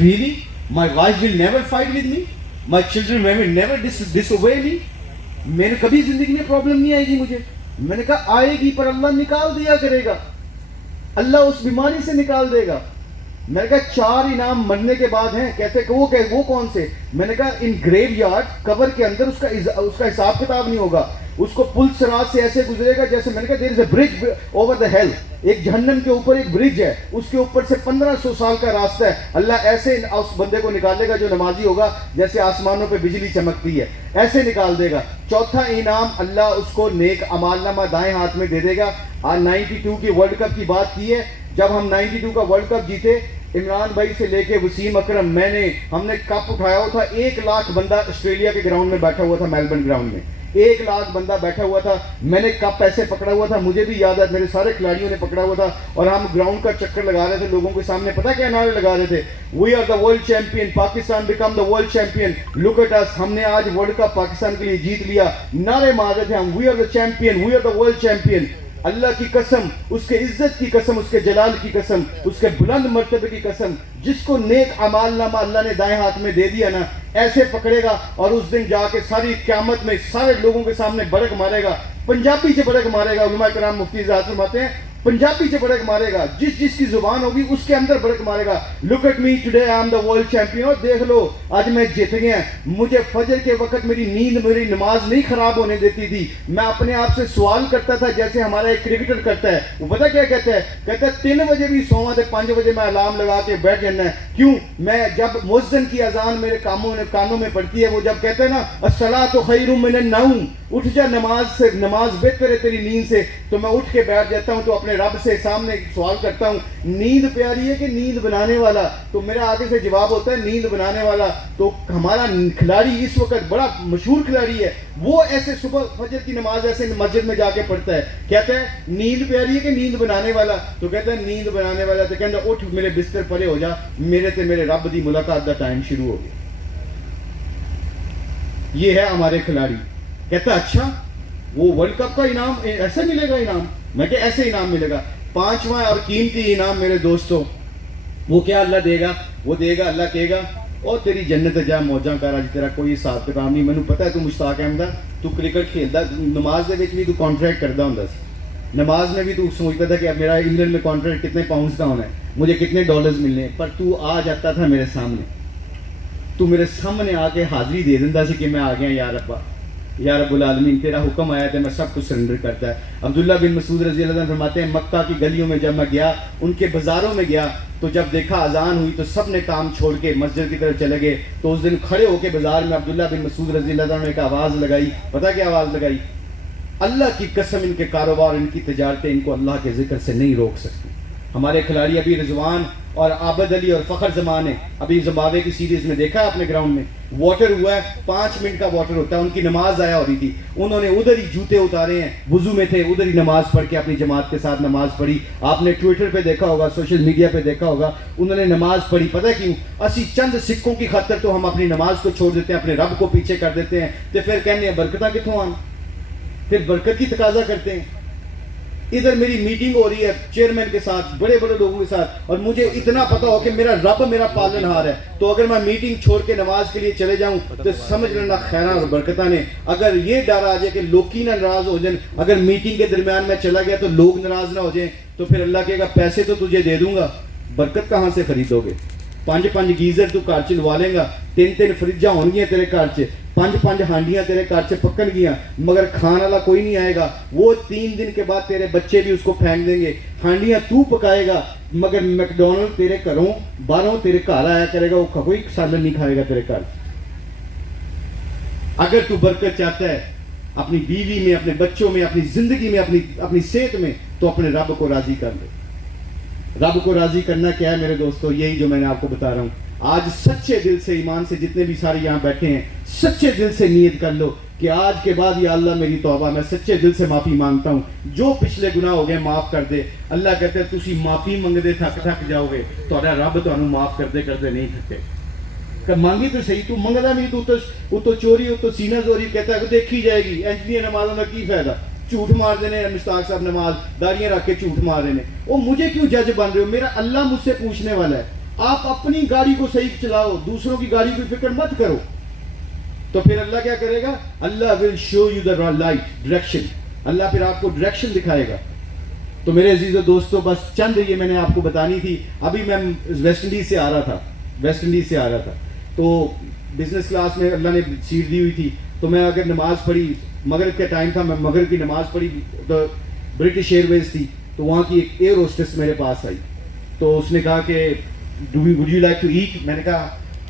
really my wife will never fight with me, my children will never disobey me. میرے کبھی زندگی میں پرابلم نہیں آئے گی مجھے. میں نے کہا آئے گی پر اللہ نکال دیا کرے گا, اللہ اس بیماری سے نکال دے گا. میں نے کہا 4 انعام مرنے کے بعد ہیں. کہتے کہ وہ کون سے؟ میں نے کہا ان گریو یارڈ, قبر کے اندر اس کا حساب کتاب نہیں ہوگا, اس کو پل صراط سے ایسے گزرے گا جیسے, میں نے کہا دیر از اے برج اوور دا ہیل, ایک جہنم کے اوپر ایک برج ہے, اس کے اوپر سے 1500 سال کا راستہ ہے. اللہ ایسے اس بندے کو نکالے گا جو نمازی ہوگا, جیسے آسمانوں پہ بجلی چمکتی ہے, ایسے نکال دے گا. چوتھا انعام اللہ اس کو نیک اعمال نامہ دائیں ہاتھ میں دے دے گا. آج 92 کی ورلڈ کپ کی بات کی ہے, جب ہم 92 کا ورلڈ کپ جیتے, عمران بھائی سے لے کے وسیم اکرم، ہم نے کپ اٹھایا ہوا تھا، 1 لاکھ بندہ آسٹریلیا کے گراؤنڈ میں بیٹھا ہوا تھا، میلبرن گراؤنڈ میں 1 لاکھ بندہ بیٹھا ہوا تھا. میں نے کپ ایسے پکڑا ہوا تھا، مجھے بھی یاد ہے میرے سارے کھلاڑیوں نے پکڑا ہوا تھا، اور ہم گراؤنڈ کا چکر لگا رہے تھے لوگوں کے سامنے. پتہ کیا نعرے لگا رہے تھے؟ We are the world champion, Pakistan became the world champion, look at us, ہم نے آج ورلڈ کپ پاکستان کے لیے جیت لیا. نعرے مار رہے تھے ہم، we are the champion, we are the world champion. اللہ کی قسم، اس کے عزت کی قسم، اس کے جلال کی قسم، اس کے بلند مرتبے کی قسم، جس کو نیک اعمال نامہ اللہ نے دائیں ہاتھ میں دے دیا نا، ایسے پکڑے گا اور اس دن جا کے ساری قیامت میں سارے لوگوں کے سامنے بڑک مارے گا. پنجابی سے بڑک مارے گا. علماء کرام مفتی حضرات فرماتے ہیں پنجابی سے بڑک مارے گا، جس کی زبان ہوگی اس کے اندر بڑک مارے گا. Look at me today, I am the world champion. اور دیکھ لو آج میں جیت گیا. مجھے فجر کے وقت میری نیند، میری نماز نہیں خراب ہونے دیتی تھی. میں اپنے آپ سے سوال کرتا تھا جیسے ہمارا ایک کرکٹر کرتا ہے. وہ پتہ کیا کہتا ہے؟ کہتا ہے 3 بجے بھی سوواں تے 5 بجے میں الارم لگا کے بیٹھ جانا ہے. کیوں؟ میں جب مؤذن کی اذان میرے کانوں میں پڑتی ہے، وہ جب کہتا ہے نا الصلاۃ خیر من النوم، اٹھ جا نماز بہتر ہے تیری نیند سے، تو میں اٹھ کے بیٹھ جاتا ہوں، تو اپنے رب سے سامنے سوال کرتا ہوں نیند پیاری ہے کہ نیند بنانے والا؟ تو میرا آگے سے جواب ہوتا ہے نیند بنانے والا. تو ہمارا کھلاڑی اس وقت بڑا مشہور کھلاڑی ہے، وہ ایسے صبح فجر کی نماز ایسے مسجد میں جا کے پڑھتا ہے. کہتا ہے نیند پیاری ہے کہ نیند بنانے والا؟ تو کہتا ہے نیند بنانے والا. تو کہتا ہے اٹھ میرے بستر پرے ہو جا، میرے رب دی ملاقات دا ٹائم شروع ہو گیا. یہ ہے ہمارے کھلاڑی. کہتا ہے اچھا وہ ورلڈ کپ کا انعام ایسے ملے گا؟ انعام میں کہ ایسے انعام ملے گا. 5واں اور قیمتی انعام میرے دوستوں، وہ کیا اللہ دے گا؟ وہ دے گا، اللہ کہے گا اور تیری جنت جا موجاں کر، اج تیرا کوئی حساب کتاب نہیں. مینوں پتہ ہے تو مشتاق احمد تو کرکٹ کھیلدا، نماز دے وچ بھی تو کانٹریکٹ کردا ہوندا سی. نماز میں بھی تو سوچتا تھا کہ اب میرا انگلینڈ میں کانٹریکٹ کتنے پاؤنڈز کا ہونا ہے، مجھے کتنے ڈالرز ملنے ہیں. پر تو آ جاتا تھا میرے سامنے، تو میرے سامنے آ کے حاضری دے دیندا سی کہ میں آ گیا یا رب، یا رب العالمین تیرا حکم آیا تو میں سب کچھ سرنڈر کرتا ہے. عبداللہ بن مسعود رضی اللہ عنہ فرماتے ہیں مکہ کی گلیوں میں جب میں گیا، ان کے بازاروں میں گیا، تو جب دیکھا اذان ہوئی تو سب نے کام چھوڑ کے مسجد کی طرف چلے گئے. تو اس دن کھڑے ہو کے بازار میں عبداللہ بن مسعود رضی اللہ عنہ نے ایک آواز لگائی. پتہ کیا آواز لگائی؟ اللہ کی قسم ان کے کاروبار، ان کی تجارتیں ان کو اللہ کے ذکر سے نہیں روک سکتی. ہمارے کھلاڑی ابھی رضوان اور عابد علی اور فخر زمان ہے، ابھی زمبابوے کی سیریز میں دیکھا ہے اپنے گراؤنڈ میں واٹر ہوا ہے، 5 منٹ کا واٹر ہوتا ہے. ان کی نماز ضائع ہو رہی تھی، انہوں نے ادھر ہی جوتے اتارے ہیں، وضو میں تھے، ادھر ہی نماز پڑھ کے اپنی جماعت کے ساتھ نماز پڑھی. آپ نے ٹویٹر پہ دیکھا ہوگا، سوشل میڈیا پہ دیکھا ہوگا، انہوں نے نماز پڑھی. پتہ کیوں؟ اسی چند سکوں کی خاطر تو ہم اپنی نماز کو چھوڑ دیتے ہیں، اپنے رب کو پیچھے کر دیتے ہیں، تو پھر کہنے ہیں برکتاں کتوں آن؟ پھر برکت کی تقاضا کرتے ہیں. ادھر میری میٹنگ ہو رہی ہے چیئرمین کے ساتھ، بڑے بڑے لوگوں کے ساتھ، اور مجھے اتنا پتا ہو کہ میرا رب میرا پالن ہار ہے، تو اگر میں میٹنگ چھوڑ کے نماز کے لیے چلے جاؤں تو سمجھ لینا خیراں اور برکتاں نے. اگر یہ ڈر آ جائے کہ لوکی نہ ناراض ہو جائیں، اگر میٹنگ کے درمیان میں چلا گیا تو لوگ ناراض نہ ہو جائیں، تو پھر اللہ کہے گا پیسے تو تجھے دے دوں گا، برکت کہاں سے خریدو گے؟ 5 گیزر تو گھر چ لوا لیں گا، 3 فریجاں ہون گیاں تیرے گھر چ، 5 ہانڈیاں تیرے گھر چ پکن گیاں، مگر کھان والا کوئی نہیں آئے گا. وہ 3 دن کے بعد تیرے بچے بھی اس کو پھینک دیں گے. ہانڈیاں تو پکائے گا، مگر میکڈونلڈ تیرے گھروں باہروں تیرے گھر آیا کرے گا، وہ کوئی سالن نہیں کھائے گا تیرے گھر. اگر تو برکت چاہتا ہے اپنی بیوی میں، اپنے بچوں میں، اپنی زندگی میں، اپنی صحت میں، تو اپنے رب کو راضی کر دے. رب کو راضی کرنا کیا ہے میرے دوستو؟ یہی جو میں نے آپ کو بتا رہا ہوں. آج سچے دل سے، ایمان سے، جتنے بھی سارے یہاں بیٹھے ہیں، سچے دل سے نیت کر لو کہ آج کے بعد یا اللہ میری توبہ، میں سچے دل سے معافی مانگتا ہوں، جو پچھلے گناہ ہو گئے معاف کر دے. اللہ کہتے ہیں تسی معافی منگدے تھک جاؤ گے، تہاڈا رب تانوں معاف کرتے نہیں تھکے. کہ مانگی تو صحیح، تو منگدا نہیں، تو تو چوری، تو سینہ زوری. کہتا ہے کہ دیکھی جائے گی. انجلی نمازوں کا کی فائدہ؟ جھوٹ مار دینے. مشتاق صاحب نماز داڑیاں رکھ کے جھوٹ مار رہے ہیں. وہ مجھے کیوں جج بن رہے ہو؟ میرا اللہ مجھ سے پوچھنے والا ہے. آپ اپنی گاڑی کو صحیح چلاؤ، دوسروں کی گاڑی کی فکر مت کرو. تو پھر اللہ کیا کرے گا؟ Allah will show you the light direction. اللہ پھر آپ کو ڈائریکشن دکھائے گا. تو میرے عزیز و دوستو، بس چند یہ میں نے آپ کو بتانی تھی. ابھی میں ویسٹ انڈیز سے آ رہا تھا، تو بزنس کلاس میں اللہ نے سیٹ دی ہوئی تھی. تو میں اگر نماز پڑھی، مغرب کا ٹائم تھا، میں مغرب کی نماز پڑھی، تو برٹش ایئر ویز تھی، تو وہاں کی ایک ایئر ہوسٹس میرے پاس آئی. تو اس نے کہا کہ would you like to eat? میں نے کہا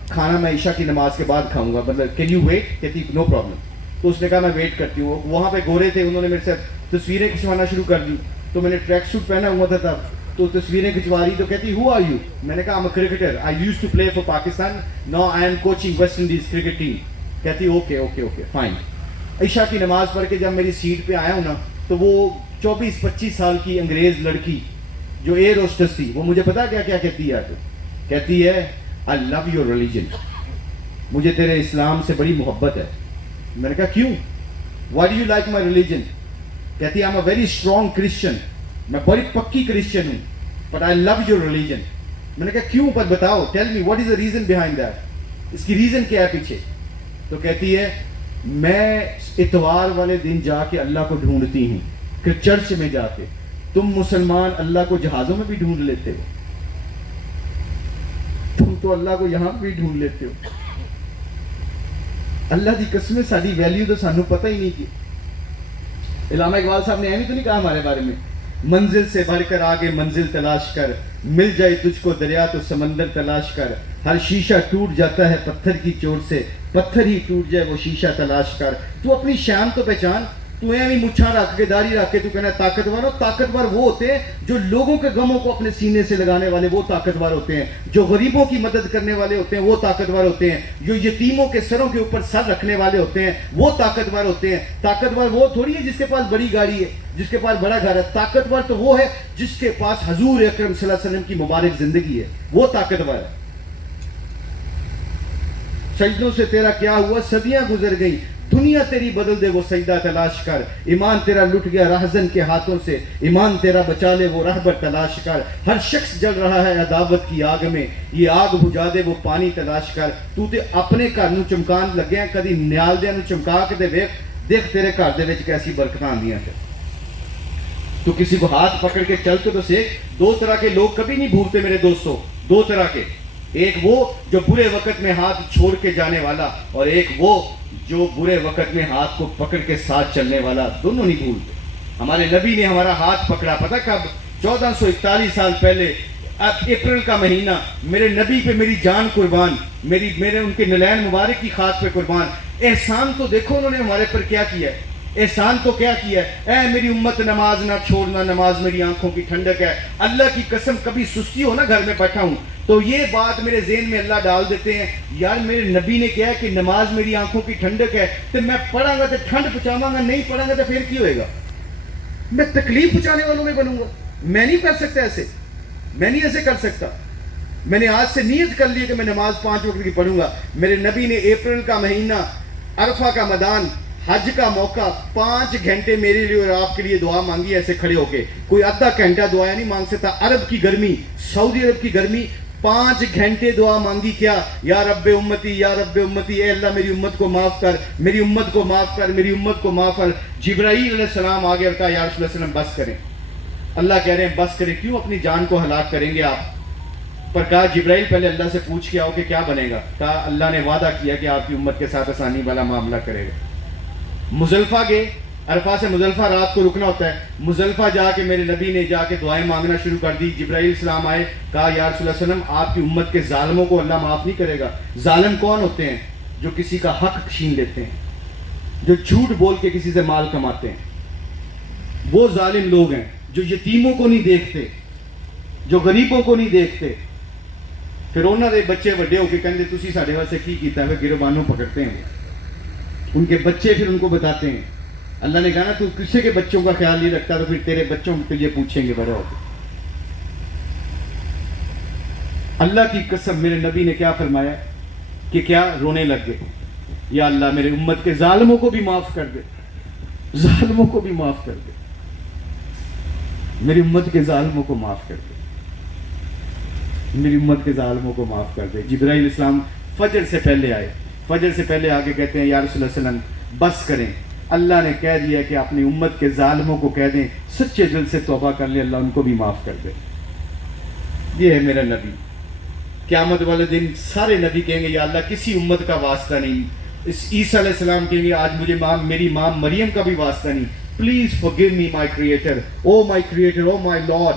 کھانا میں عشاء کی نماز کے بعد کھاؤں گا، مطلب کین یو ویٹ؟ کہتی نو پرابلم. تو اس نے کہا میں ویٹ کرتی ہوں. وہاں پہ گورے تھے، انہوں نے میرے سے تصویریں کھنچوانا شروع کر دی. تو میں نے ٹریک سوٹ پہنا ہوا تھا، تو تصویریں کھنچوا رہی تو کہتی ہو آر یو؟ میں نے کہا I'm a cricketer, I used to play for Pakistan, now I am coaching West Indies cricket team. کہتی اوکے فائن. عشاء کی نماز پڑھ کے جب میری سیٹ پہ آیا ہوں نا تو وہ 24-25 سال کی انگریز لڑکی جو ایئر ہوسٹس تھی وہ مجھے پتا کیا کہتی ہے؟ کہتی ہے I love your religion, مجھے تیرے اسلام سے بڑی محبت ہے. میں نے کہا کیوں؟ Why do you like my religion? کہتی ہے I'm a very strong Christian, میں بڑی پکی کرسچن ہوں, but I love your religion. میں نے کہا کیوں؟ پر بتاؤ, tell me what is the reason behind that, اس کی ریزن کیا ہے پیچھے؟ تو کہتی ہے میں اتوار والے دن جا کے اللہ کو ڈھونڈتی ہوں کہ چرچ میں جا کے. تم مسلمان اللہ کو جہازوں میں بھی ڈھونڈ لیتے ہو, تم تو اللہ کو یہاں بھی ڈھونڈ لیتے ہو. اللہ دی قسم ساری ویلیو تو سانو پتہ ہی نہیں کی. علامہ اقبال صاحب نے ایویں تو نہیں کہا ہمارے بارے میں, منزل سے بڑھ کر آگے منزل تلاش کر, مل جائے تجھ کو دریا تو سمندر تلاش کر, ہر شیشہ ٹوٹ جاتا ہے پتھر کی چوٹ سے, پتھر ہی ٹوٹ جائے وہ شیشہ تلاش کر. تو اپنی شان تو پہچان, تو ایویں مچھاں رکھ کے داڑھی رکھ کے تو کہنا طاقتور ہو. طاقتور وہ ہوتے ہیں جو لوگوں کے غموں کو اپنے سینے سے لگانے والے, وہ طاقتور ہوتے ہیں. جو غریبوں کی مدد کرنے والے ہوتے ہیں وہ طاقتور ہوتے ہیں. جو یتیموں کے سروں کے اوپر سر رکھنے والے ہوتے ہیں وہ طاقتور ہوتے ہیں. طاقتور وہ تھوڑی ہے جس کے پاس بڑی گاڑی ہے, جس کے پاس بڑا گھر ہے. طاقتور تو وہ ہے جس کے پاس حضور اکرم صلی اللہ علیہ وسلم کی مبارک زندگی ہے, وہ طاقتور ہے. سجدوں سے تیرا کیا ہوا, صدیاں گزر گئی, دنیا تیری بدل دے وہ سجدہ تلاش کر. ایمان تیرا لٹ گیا راہزن کے ہاتھوں سے, ایمان تیرا بچا لے وہ رہبر تلاش کر. ہر شخص جل رہا ہے عداوت کی آگ میں, یہ آگ بجھا دے وہ پانی تلاش کر. تو تے اپنے گھر نو چمکان لگے ہیں, کدی نیال دے نو چمکا کے دے ویکھ, دیکھ تیرے گھر دے وچ کیسی برکتاں آندیاں تے. تو کسی کو ہاتھ پکڑ کے چل کے تو سیکھ. دو طرح کے لوگ کبھی نہیں بھولتے میرے دوستو, دو طرح کے. ایک وہ جو برے وقت میں ہاتھ چھوڑ کے جانے والا, اور ایک وہ جو برے وقت میں ہاتھ کو پکڑ کے ساتھ چلنے والا. دونوں نہیں بھولتے. ہمارے نبی نے ہمارا ہاتھ پکڑا, پتہ کب؟ 1441 سال پہلے, اب اپریل کا مہینہ. میرے نبی پہ میری جان قربان, میرے ان کے نلین مبارک کی خاک پہ قربان. احسان تو دیکھو انہوں نے ہمارے پر کیا کیا ہے. احسان تو کیا کیا ہے, اے میری امت نماز نہ چھوڑنا, نماز میری آنکھوں کی ٹھنڈک ہے. اللہ کی قسم کبھی سستی ہو نا, گھر میں بیٹھا ہوں تو یہ بات میرے ذہن میں اللہ ڈال دیتے ہیں, یار میرے نبی نے کہا کہ نماز میری آنکھوں کی ٹھنڈک ہے, تو میں پڑھاں گا تو ٹھنڈ پہنچاواں گا, نہیں پڑھاں گا تو پھر کی ہوئے گا؟ میں تکلیف پہنچانے والوں میں بنوں گا. میں نہیں کر سکتا ایسے, میں نہیں ایسے کر سکتا. میں نے آج سے نیت کر لی کہ میں نماز 5 وقت کی پڑھوں گا. میرے نبی نے اپریل کا مہینہ, عرفہ کا میدان, حج کا موقع, 5 گھنٹے میرے لیے اور آپ کے لیے دعا مانگی ایسے کھڑے ہو کے. کوئی آدھا گھنٹہ دعا نہیں مانگ سکتا. عرب کی گرمی, سعودی عرب کی گرمی, 5 گھنٹے دعا مانگی. کیا؟ یا رب امتی, یا رب امتی, اے اللہ میری امت کو معاف کر, میری امت کو معاف کر, میری امت کو معاف کر. جبرائیل علیہ السلام آگے اور کہا یا رسول اللہ علیہ وسلم بس کریں. اللہ کہہ رہے ہیں بس کریں, کیوں اپنی جان کو ہلاک کریں گے آپ؟ پر کہا جبرائیل پہلے اللہ سے پوچھ کے آؤ کہ کیا بنے گا. کہا اللہ نے وعدہ کیا کہ آپ کی امت کے ساتھ آسانی والا معاملہ کرے گا. مزدلفہ گئے, عرفہ سے مزدلفہ رات کو رکنا ہوتا ہے. مزدلفہ جا کے میرے نبی نے جا کے دعائیں مانگنا شروع کر دی. جبرائیل السلام آئے, کہا یا رسول اللہ علیہ وسلم آپ کی امت کے ظالموں کو اللہ معاف نہیں کرے گا. ظالم کون ہوتے ہیں؟ جو کسی کا حق چھین لیتے ہیں, جو جھوٹ بول کے کسی سے مال کماتے ہیں. وہ ظالم لوگ ہیں جو یتیموں کو نہیں دیکھتے, جو غریبوں کو نہیں دیکھتے. پھر انہوں نے بچے وڈے ہو کے کہتے تسی ساڈے واسطے کی کیتا ہے, گروبانوں پکڑتے ہیں. ان کے بچے پھر ان کو بتاتے ہیں. اللہ نے کہا نا تو کسی کے بچوں کا خیال نہیں رکھتا تو پھر تیرے بچوں کو یہ پوچھیں گے بڑے ہو کے. اللہ کی قسم میرے نبی نے کیا فرمایا کہ کیا رونے لگ گئے, یا اللہ میرے امت کے ظالموں کو بھی معاف کر دے, ظالموں کو بھی معاف کر دے, میری امت کے ظالموں کو معاف کر دے, میری امت کے ظالموں کو معاف کر دے. جبرائیل السلام فجر سے پہلے آئے, فجر سے پہلے آگے کہتے ہیں یا رسول اللہ صلی اللہ علیہ وسلم بس کریں, اللہ نے کہہ دیا کہ اپنی امت کے ظالموں کو کہہ دیں سچے دل سے توبہ کر لیں, اللہ ان کو بھی معاف کر دے. یہ ہے میرا نبی. قیامت والے دن سارے نبی کہیں گے یا اللہ کسی امت کا واسطہ نہیں. اس عیسیٰ علیہ السلام کہیں گے آج مجھے میری ماں مریم کا بھی واسطہ نہیں. Please forgive me, my creator. Oh my creator, oh my Lord.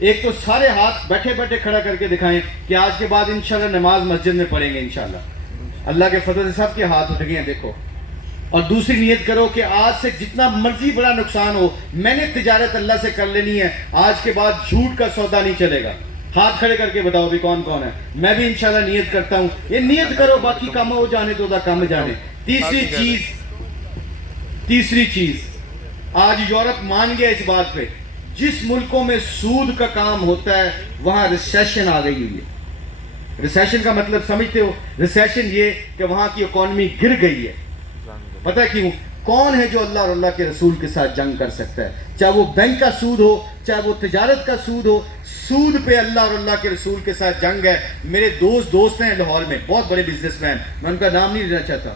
ایک تو سارے ہاتھ بیٹھے بیٹھے کھڑا کر کے دکھائیں کہ آج کے بعد انشاءاللہ نماز مسجد میں پڑھیں گے انشاءاللہ. اللہ کے فضل سے سب کے ہاتھ اٹھ گئے ہیں دیکھو. اور دوسری نیت کرو کہ آج سے جتنا مرضی بڑا نقصان ہو میں نے تجارت اللہ سے کر لینی ہے, آج کے بعد جھوٹ کا سودا نہیں چلے گا. ہاتھ کھڑے کر کے بتاؤ بھی کون کون ہے. میں بھی انشاءاللہ نیت کرتا ہوں. یہ نیت کرو, باقی کام ہو جانے تو کم جانے. تیسری چیز آج یورپ مان گیا اس بات پہ, جس ملکوں میں سود کا کام ہوتا ہے وہاں ریسیشن آ گئی ہوئی ہے. ریسیشن کا مطلب سمجھتے ہو؟ ریسیشن یہ کہ وہاں کی اکانومی گر گئی ہے. پتہ کیوں؟ کون ہے جو اللہ اور اللہ کے رسول کے ساتھ جنگ کر سکتا ہے؟ چاہے وہ بینک کا سود ہو, چاہے وہ تجارت کا سود ہو. سود پہ اللہ اور اللہ کے رسول کے ساتھ جنگ ہے. میرے دوست ہیں لاہور میں, بہت بڑے بزنس مین, میں ان کا نام نہیں لینا چاہتا.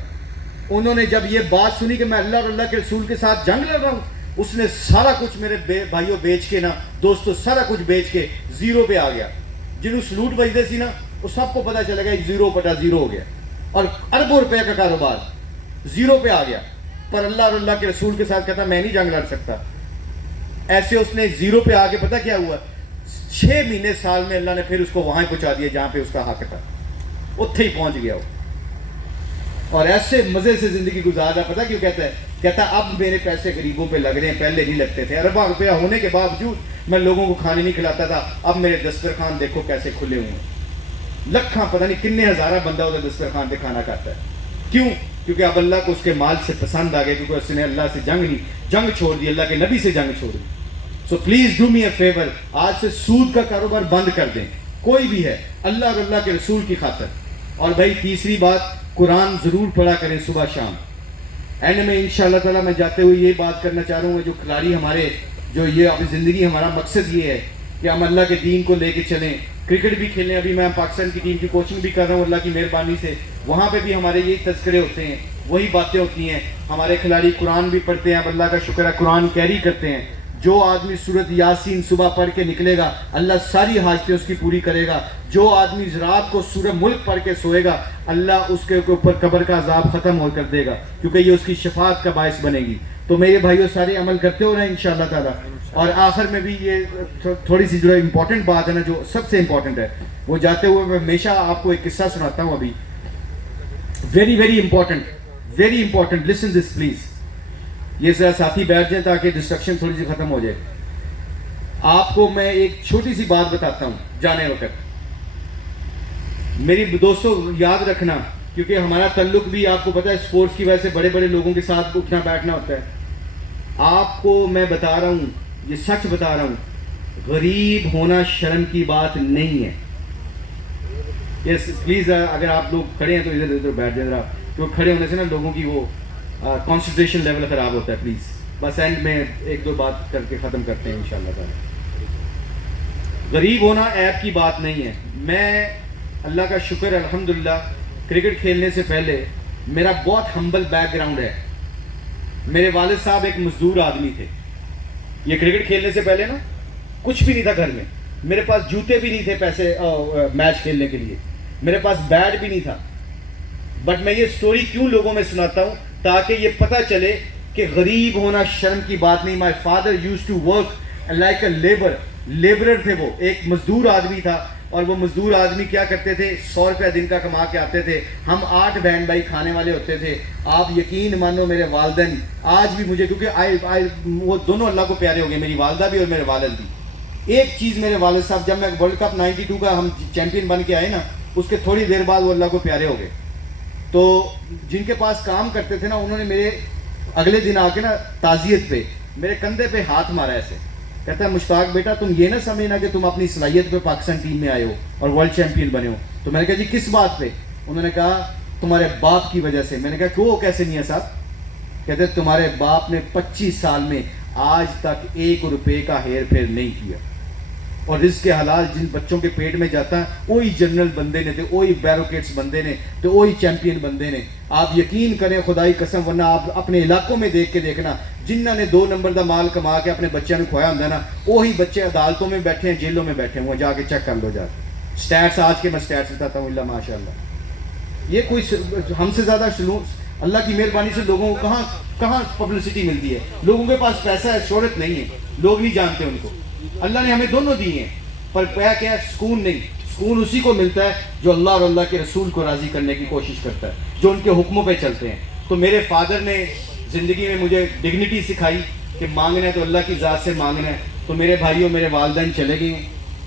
انہوں نے جب یہ بات سنی کہ میں اللہ اور اللہ کے رسول کے ساتھ جنگ لڑ رہا ہوں, اس نے سارا کچھ میرے بھائیوں بیچ کے نا, دوستوں سارا کچھ بیچ کے زیرو پہ آ گیا. جنہوں سلوٹ بجتے سی نا وہ سب کو پتا چلے گا 0/0 ہو گیا, اور اربوں روپے کا کاروبار زیرو پہ آ گیا. پر اللہ اور اللہ کے رسول کے ساتھ کہتا میں نہیں جنگ لڑ سکتا. ایسے اس نے 0 پہ آ کے پتا کیا ہوا, 6 مہینے سال میں اللہ نے پھر اس کو وہاں پہنچا دیا جہاں پہ اس کا حق تھا. اتھے ہی پہنچ گیا وہ, اور ایسے مزے سے زندگی گزار رہا. پتا کیوں کہتا ہے؟ کہتا اب میرے پیسے غریبوں پہ لگ رہے ہیں, پہلے نہیں لگتے تھے. ارباں روپیہ ہونے کے باوجود میں لوگوں کو کھانے نہیں کھلاتا تھا, اب میرے دسترخوان دیکھو کیسے کھلے ہوئے ہیں. لکھاں پتہ نہیں کتنے ہزارہ بندہ ادھر دسترخوان پہ کھانا کھاتا ہے. کیوں؟ کیونکہ اب اللہ کو اس کے مال سے پسند آ گیا, کیونکہ اس نے اللہ سے جنگ چھوڑ دی, اللہ کے نبی سے جنگ چھوڑ دی. So please do me a favour, آج سے سود کا کاروبار بند کر دیں, کوئی بھی ہے, اللہ اور اللہ کے رسول کی خاطر. اور بھائی تیسری بات, قرآن ضرور پڑھا کریں صبح شام. اینڈ میں انشاءاللہ تعالیٰ میں جاتے ہوئے یہ بات کرنا چاہ رہا ہوں, جو کھلاڑی ہمارے, جو یہ اپنی زندگی, ہمارا مقصد یہ ہے کہ ہم اللہ کے دین کو لے کے چلیں, کرکٹ بھی کھیلیں. ابھی میں پاکستان کی ٹیم کی کوچنگ بھی کر رہا ہوں اللہ کی مہربانی سے, وہاں پہ بھی ہمارے یہی تذکرے ہوتے ہیں, وہی باتیں ہوتی ہیں. ہمارے کھلاڑی قرآن بھی پڑھتے ہیں, اب اللہ کا شکر ہے قرآن کیری کرتے ہیں. جو آدمی سورۃ یاسین صبح پڑھ کے نکلے گا اللہ ساری حاجتیں اس کی پوری کرے گا. جو آدمی رات کو سورہ ملک پڑھ کے سوئے گا اللہ اس کے اوپر قبر کا عذاب ختم ہو کر دے گا, کیونکہ یہ اس کی شفاعت کا باعث بنے گی. تو میرے بھائیوں سارے عمل کرتے ہو رہے ہیں انشاءاللہ تعالیٰ. اور آخر میں بھی یہ تھوڑی سی جو امپورٹنٹ بات ہے نا, جو سب سے امپورٹنٹ ہے, وہ جاتے ہوئے میں ہمیشہ آپ کو ایک قصہ سناتا ہوں. ابھی very important, listen this please. یہ ذرا ساتھی بیٹھ جائیں تاکہ ڈسٹرکشن تھوڑی سی ختم ہو جائے. آپ کو میں ایک چھوٹی سی بات بتاتا ہوں جانے وقت. میری دوستوں یاد رکھنا, کیونکہ ہمارا تعلق بھی آپ کو پتا ہے اسپورٹس کی وجہ سے بڑے بڑے لوگوں کے ساتھ اٹھنا بیٹھنا ہوتا ہے. آپ کو میں بتا رہا ہوں, یہ سچ بتا رہا ہوں, غریب ہونا شرم کی بات نہیں ہے. یس پلیز, اگر آپ لوگ کھڑے ہیں تو ادھر ادھر بیٹھ جائیں ذرا, کیونکہ کھڑے ہونے سے نا لوگوں کی وہ کانسنٹریشن لیول خراب ہوتا ہے. پلیز بس اینڈ میں ایک دو بات کر کے ختم کرتے ہیں انشاءاللہ تعالی. غریب ہونا عیب کی بات نہیں ہے. میں اللہ کا شکر الحمدللہ کرکٹ کھیلنے سے پہلے میرا بہت ہمبل بیک گراؤنڈ ہے. میرے والد صاحب ایک مزدور آدمی تھے. یہ کرکٹ کھیلنے سے پہلے نا کچھ بھی نہیں تھا گھر میں. میرے پاس جوتے بھی نہیں تھے پیسے میچ کھیلنے کے لیے, میرے پاس بیٹ بھی نہیں تھا. بٹ میں یہ سٹوری کیوں لوگوں میں سناتا ہوں, تاکہ یہ پتہ چلے کہ غریب ہونا شرم کی بات نہیں. My father used to work like a labourer تھے. وہ ایک مزدور آدمی تھا, اور وہ مزدور آدمی کیا کرتے تھے, 100 روپیہ دن کا کما کے آتے تھے. ہم 8 بہن بھائی کھانے والے ہوتے تھے. آپ یقین مانو میرے والدین آج بھی مجھے, کیونکہ وہ دونوں اللہ کو پیارے ہو گئے, میری والدہ بھی اور میرے والد بھی. ایک چیز میرے والد صاحب, جب میں ورلڈ کپ 92 کا ہم چیمپئن بن کے آئے نا, اس کے تھوڑی دیر بعد وہ اللہ کو پیارے ہو گئے. تو جن کے پاس کام کرتے تھے نا, انہوں نے میرے اگلے دن آ کے نا تعزیت پہ میرے کندھے پہ ہاتھ مارا ایسے. کہتا ہے مشتاق بیٹا تم یہ نہ سمجھنا کہ تم اپنی صلاحیت پہ پاکستان ٹیم میں آئے ہو اور ورلڈ چیمپئن بنے ہو. تو میں نے کہا جی کس بات پہ؟ انہوں نے کہا تمہارے باپ کی وجہ سے. میں نے کہا کیوں, کیسے نہیں ہے صاحب؟ کہتے تمہارے باپ نے 25 سال میں آج تک 1 روپے کا ہیر پھیر نہیں کیا, اور رزق کے حلال جن بچوں کے پیٹ میں جاتا ہے وہی جنرل بندے نے, وہی بیروکیٹس بندے نے, تو وہی چیمپئن بندے نے. آپ یقین کریں خدائی قسم, ورنہ آپ اپنے علاقوں میں دیکھ کے دیکھنا, جنہوں نے 2 نمبر دا مال کما کے اپنے بچوں نے کھویا ہوتا ہے نا, وہی بچے عدالتوں میں بیٹھے ہیں, جیلوں میں بیٹھے ہیں. وہ جا کے چیک کر لو جا کے سٹیٹس. آج کے میں سٹیٹس بتاتا ہوں, اللہ ماشاء اللہ. یہ کوئی ہم سے زیادہ اللہ کی مہربانی سے لوگوں کو کہاں پبلسٹی ملتی ہے. لوگوں کے پاس پیسہ ہے, شہرت نہیں ہے, لوگ نہیں جانتے ان کو. اللہ نے ہمیں دونوں دیے ہیں، پر کیا ہے سکون نہیں. سکون اسی کو ملتا ہے جو اللہ اور اللہ کے رسول کو راضی کرنے کی کوشش کرتا ہے، جو ان کے حکموں پہ چلتے ہیں. تو میرے فادر نے زندگی میں مجھے ڈگنیٹی سکھائی کہ مانگنا ہے تو اللہ کی ذات سے مانگنا ہے. تو میرے بھائیوں، میرے والدین چلے گئے ہیں.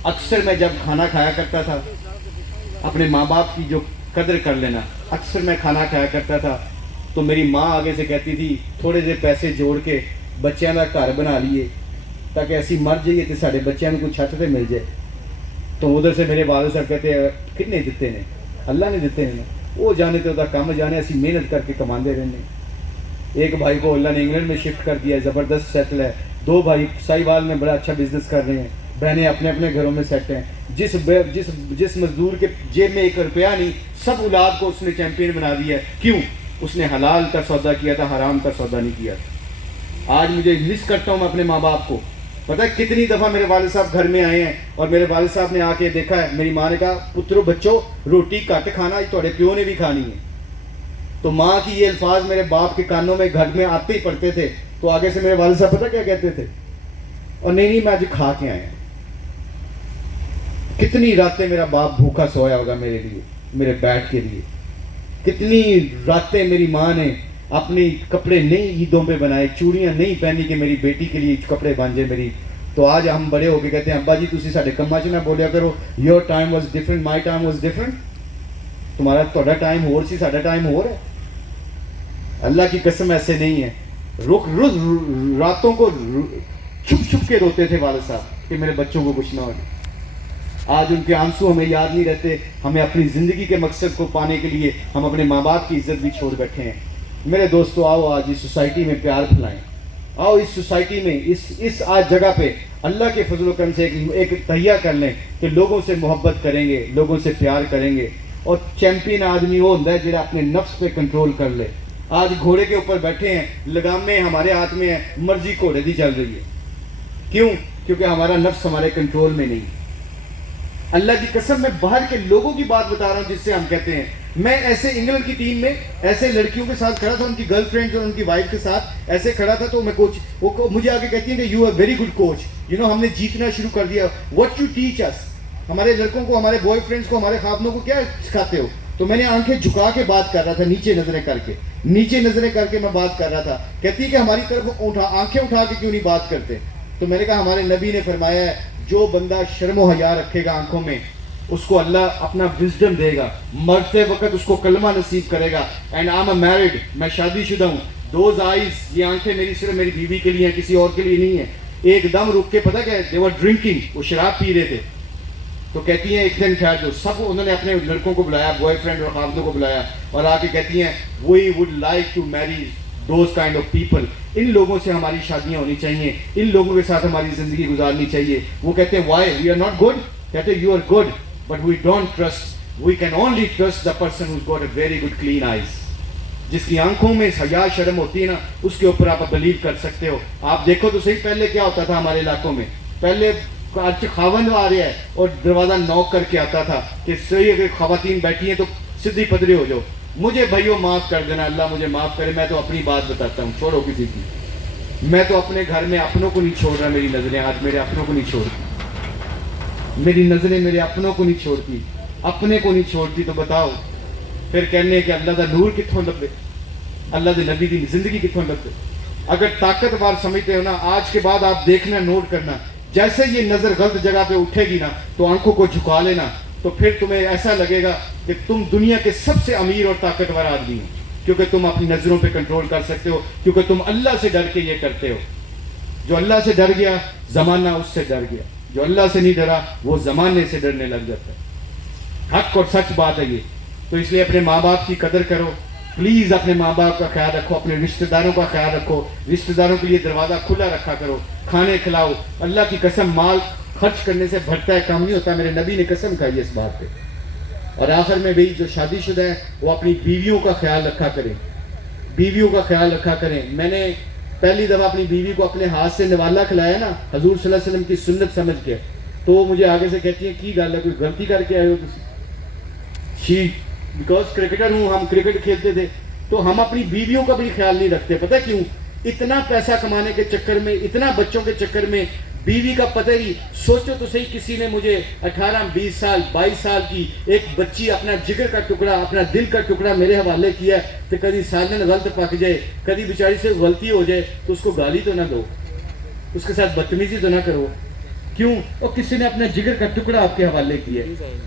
اکثر میں جب کھانا کھایا کرتا تھا، اپنے ماں باپ کی جو قدر کر لینا، اکثر میں کھانا کھایا کرتا تھا تو میری ماں آگے سے کہتی تھی تھوڑے سے پیسے جوڑ کے بچیاں کا گھر بنا لیے تاکہ ایسی مر جائیے تو سارے بچیاں کو چھت پہ مل جائے. تو ادھر سے میرے والد صاحب کہتے ہیں کتنے دیتے ہیں؟ اللہ نے دیتے ہیں نا، وہ جانے تو کم جانے، اسی محنت کر کے کماندے رہنے. ایک بھائی کو اللہ نے انگلینڈ میں شفٹ کر دیا ہے، زبردست سیٹل ہے. 2 بھائی ساہیوال میں بڑا اچھا بزنس کر رہے ہیں. بہنیں اپنے اپنے گھروں میں سیٹ ہیں. جس مزدور کے جیب میں 1 روپیہ نہیں، سب اولاد کو اس نے چیمپئن بنا دیا ہے. کیوں؟ اس نے حلال کا سودا کیا تھا، حرام کا سودا نہیں کیا تھا. آج مجھے مس کرتا ہوں میں اپنے ماں باپ کو. پتہ ہے کتنی دفعہ میرے والد صاحب گھر میں آئے ہیں اور میرے والد صاحب نے آ کے دیکھا ہے، میری ماں نے کہا پترو بچوں روٹی کٹ کھانا تھوڑے پیو نے بھی کھانی ہے. تو ماں کی یہ الفاظ میرے باپ کے کانوں میں گھر میں آتے ہی پڑتے تھے تو آگے سے میرے والد صاحب پتہ کیا کہتے تھے؟ اور نہیں میں آج کھا کے آئے ہیں. کتنی راتیں میرا باپ بھوکا سویا ہوگا میرے لیے، میرے بیٹھ کے لیے. کتنی راتیں میری ماں نے اپنی کپڑے نئی عیدوں پہ بنائے، چوڑیاں نہیں پہنی کہ میری بیٹی کے لیے کپڑے بن جائے میری. تو آج ہم بڑے ہو کے کہتے ہیں ابا جی تسی ساڈے کماں چ نہ بولیا کرو، your time was different, my time was different. تمہارا تھوڑا ٹائم ہور سی، ساڈا ٹائم ہور ہے. اللہ کی قسم ایسے نہیں ہے. راتوں کو چھپ چھپ کے روتے تھے والد صاحب کہ میرے بچوں کو کچھ نہ ہو. آج ان کے آنسو ہمیں یاد نہیں رہتے. ہمیں اپنی زندگی کے مقصد کو پانے کے لیے ہم اپنے ماں باپ کی عزت بھی چھوڑ بیٹھے ہیں. میرے دوستو آؤ آج اس سوسائٹی میں پیار پھیلائیں. آؤ اس سوسائٹی میں اس آج جگہ پہ اللہ کے فضل و کرم سے ایک تہیہ کر لیں کہ لوگوں سے محبت کریں گے، لوگوں سے پیار کریں گے. اور چیمپئن آدمی وہ ہوتا ہے جڑا اپنے نفس پہ کنٹرول کر لے. آج گھوڑے کے اوپر بیٹھے ہیں، لگامیں ہمارے ہاتھ میں ہیں، مرضی گھوڑے دی چل رہی ہے. کیوں؟ کیونکہ ہمارا نفس ہمارے کنٹرول میں نہیں. اللہ کی قسم میں باہر کے لوگوں کی بات بتا رہا ہوں جس سے ہم کہتے ہیں. میں ایسے انگلینڈ کی ٹیم میں ایسے لڑکیوں کے ساتھ کھڑا تھا، ان کی گرل فرینڈ اور ان کی وائف کے ساتھ ایسے کھڑا تھا تو میں کوچ وہ مجھے آگے کہتی ہیں کہ you are very good coach, ہم نے جیتنا شروع کر دیا. What you teach us? ہمارے لڑکوں کو، ہمارے بوائے فرینڈس کو، ہمارے خاتونوں کو کیا سکھاتے ہو؟ تو میں نے آنکھیں جھکا کے بات کر رہا تھا، نیچے نظریں کر کے میں بات کر رہا تھا. کہتی ہے کہ ہماری طرف آنکھیں اٹھا کے کیوں نہیں بات کرتے؟ تو میں نے کہا ہمارے نبی نے فرمایا ہے جو بندہ شرم و حیا رکھے گا آنکھوں میں، اس کو اللہ اپنا وزڈم دے گا، مرتے وقت اس کو کلمہ نصیب کرے گا. اینڈ آئی ایم میرڈ، میں شادی شدہ ہوں. دوز آئیز، یہ آنکھیں میری صرف میری بیوی کے لیے ہیں، کسی اور کے لیے نہیں ہے. ایک دم رک کے پتہ کیا ہے، دے ور ڈرنکنگ، وہ شراب پی رہے تھے. تو کہتی ہیں ایک دن ٹھہر جو سب انہوں نے اپنے لڑکوں کو بلایا، بوائے فرینڈ اور خامدوں کو بلایا اور آ کے کہتی ہیں we would like to marry those kind of people. ان لوگوں سے ہماری شادیاں ہونی چاہیے، ان لوگوں کے ساتھ ہماری زندگی گزارنی چاہیے. وہ کہتے ہیں why we are not good? کہتے ہیں you are good but we don't trust, we can only trust the person who's got a very good clean eyes. جس کی آنکھوں میں حیا شرم ہوتی ہے نا، اس کے اوپر آپ بلیو کر سکتے ہو. آپ دیکھو تو صحیح، پہلے کیا ہوتا تھا ہمارے علاقوں میں؟ پہلے خاوند آ رہا ہے اور دروازہ نوک کر کے آتا تھا کہ صحیح اگر خواتین بیٹھی ہیں تو سدھی پدری ہو جاؤ. مجھے بھائیوں معاف کر دینا، اللہ مجھے معاف کرے، میں تو اپنی بات بتاتا ہوں، چھوڑو کسی کی. میں تو اپنے گھر میں اپنوں کو نہیں چھوڑ رہا. میری نظریں آج میرے اپنوں کو نہیں چھوڑتی، میری نظریں میرے اپنوں کو نہیں چھوڑتی، اپنے کو نہیں چھوڑتی. تو بتاؤ پھر کہنے کہ اللہ دا نور کتوں لبے، اللہ دے نبی دی زندگی کتوں لبے؟ اگر طاقتور سمجھتے ہو نا، آج کے بعد آپ دیکھنا، نوٹ کرنا، جیسے یہ نظر غلط جگہ پہ اٹھے گی نا تو آنکھوں کو جھکا لینا. تو پھر تمہیں ایسا لگے گا کہ تم دنیا کے سب سے امیر اور طاقتور آدمی ہو، کیونکہ تم اپنی نظروں پہ کنٹرول کر سکتے ہو، کیونکہ تم اللہ سے ڈر کے یہ کرتے ہو. جو اللہ سے ڈر گیا زمانہ اس سے ڈر گیا، جو اللہ سے نہیں ڈرا وہ زمانے سے ڈرنے لگ جاتا ہے. حق اور سچ بات ہے یہ. تو اس لیے اپنے ماں باپ کی قدر کرو. پلیز اپنے ماں باپ کا خیال رکھو، اپنے رشتہ داروں کا خیال رکھو. رشتہ داروں کے لیے دروازہ کھلا رکھا کرو، کھانے کھلاؤ. اللہ کی قسم مال خرچ کرنے سے بھرتا ہے، کم نہیں ہوتا. میرے نبی نے قسم کھائی ہے اس بات پہ. اور آخر میں بھی جو شادی شدہ ہیں وہ اپنی بیویوں کا خیال رکھا کریں، بیویوں کا خیال رکھا کریں. میں نے پہلی دفعہ اپنی بیوی کو اپنے ہاتھ سے نوالا کھلایا نا، حضور صلی اللہ علیہ وسلم کی سنت سمجھ کے، تو وہ مجھے آگے سے کہتی ہیں کی گل ہے، کوئی غلطی کر کے آئے ہو تسی؟ بیکاز کرکٹر ہوں، ہم کرکٹ کھیلتے تھے. تو ہم اپنی بیویوں کا بھی خیال نہیں رکھتے. پتہ کیوں؟ اتنا پیسہ کمانے کے چکر میں، اتنا بچوں کے چکر میں بیوی کا پتہ ہی سوچو تو صحیح کسی نے مجھے 18 20 سال 22 سال کی ایک بچی اپنا جگر کا ٹکڑا اپنا دل کا ٹکڑا میرے حوالے کیا ہے تو کبھی سالن غلط پک جائے کبھی بیچاری سے غلطی ہو جائے تو اس کو گالی تو نہ دو اس کے ساتھ بدتمیزی تو نہ کرو کیوں اور کسی نے اپنا جگر کا ٹکڑا آپ کے حوالے کیا ہے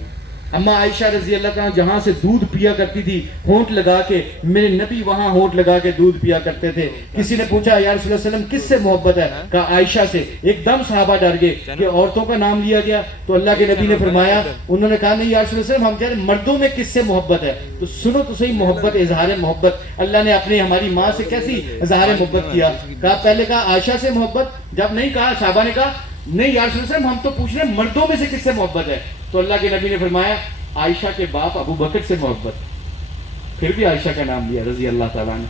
اماں عائشہ رضی اللہ تعالیٰ جہاں سے دودھ پیا کرتی تھی ہونٹ لگا کے میرے نبی وہاں ہونٹ لگا کے دودھ پیا کرتے تھے کسی نے پوچھا یا رسول اللہ علیہ وسلم کس سے محبت ہے کہا عائشہ سے ایک دم صحابہ ڈر گئے کہ عورتوں کا نام لیا گیا تو اللہ کے نبی نے فرمایا انہوں نے کہا نہیں یا رسول اللہ علیہ وسلم ہم کہہ رہے ہیں مردوں میں کس سے محبت ہے تو سنو تو صحیح محبت اظہار محبت اللہ نے اپنی ہماری ماں سے کیسی اظہار محبت کیا کہا پہلے کہا عائشہ سے محبت جب نہیں کہا صحابہ نے کہا نہیں یا رسول اللہ علیہ وسلم ہم تو پوچھ رہے ہیں مردوں میں سے کس سے محبت ہے تو اللہ کے نبی نے فرمایا عائشہ کے باپ ابو بکر سے محبت پھر بھی عائشہ کا نام لیا رضی اللہ تعالیٰ نے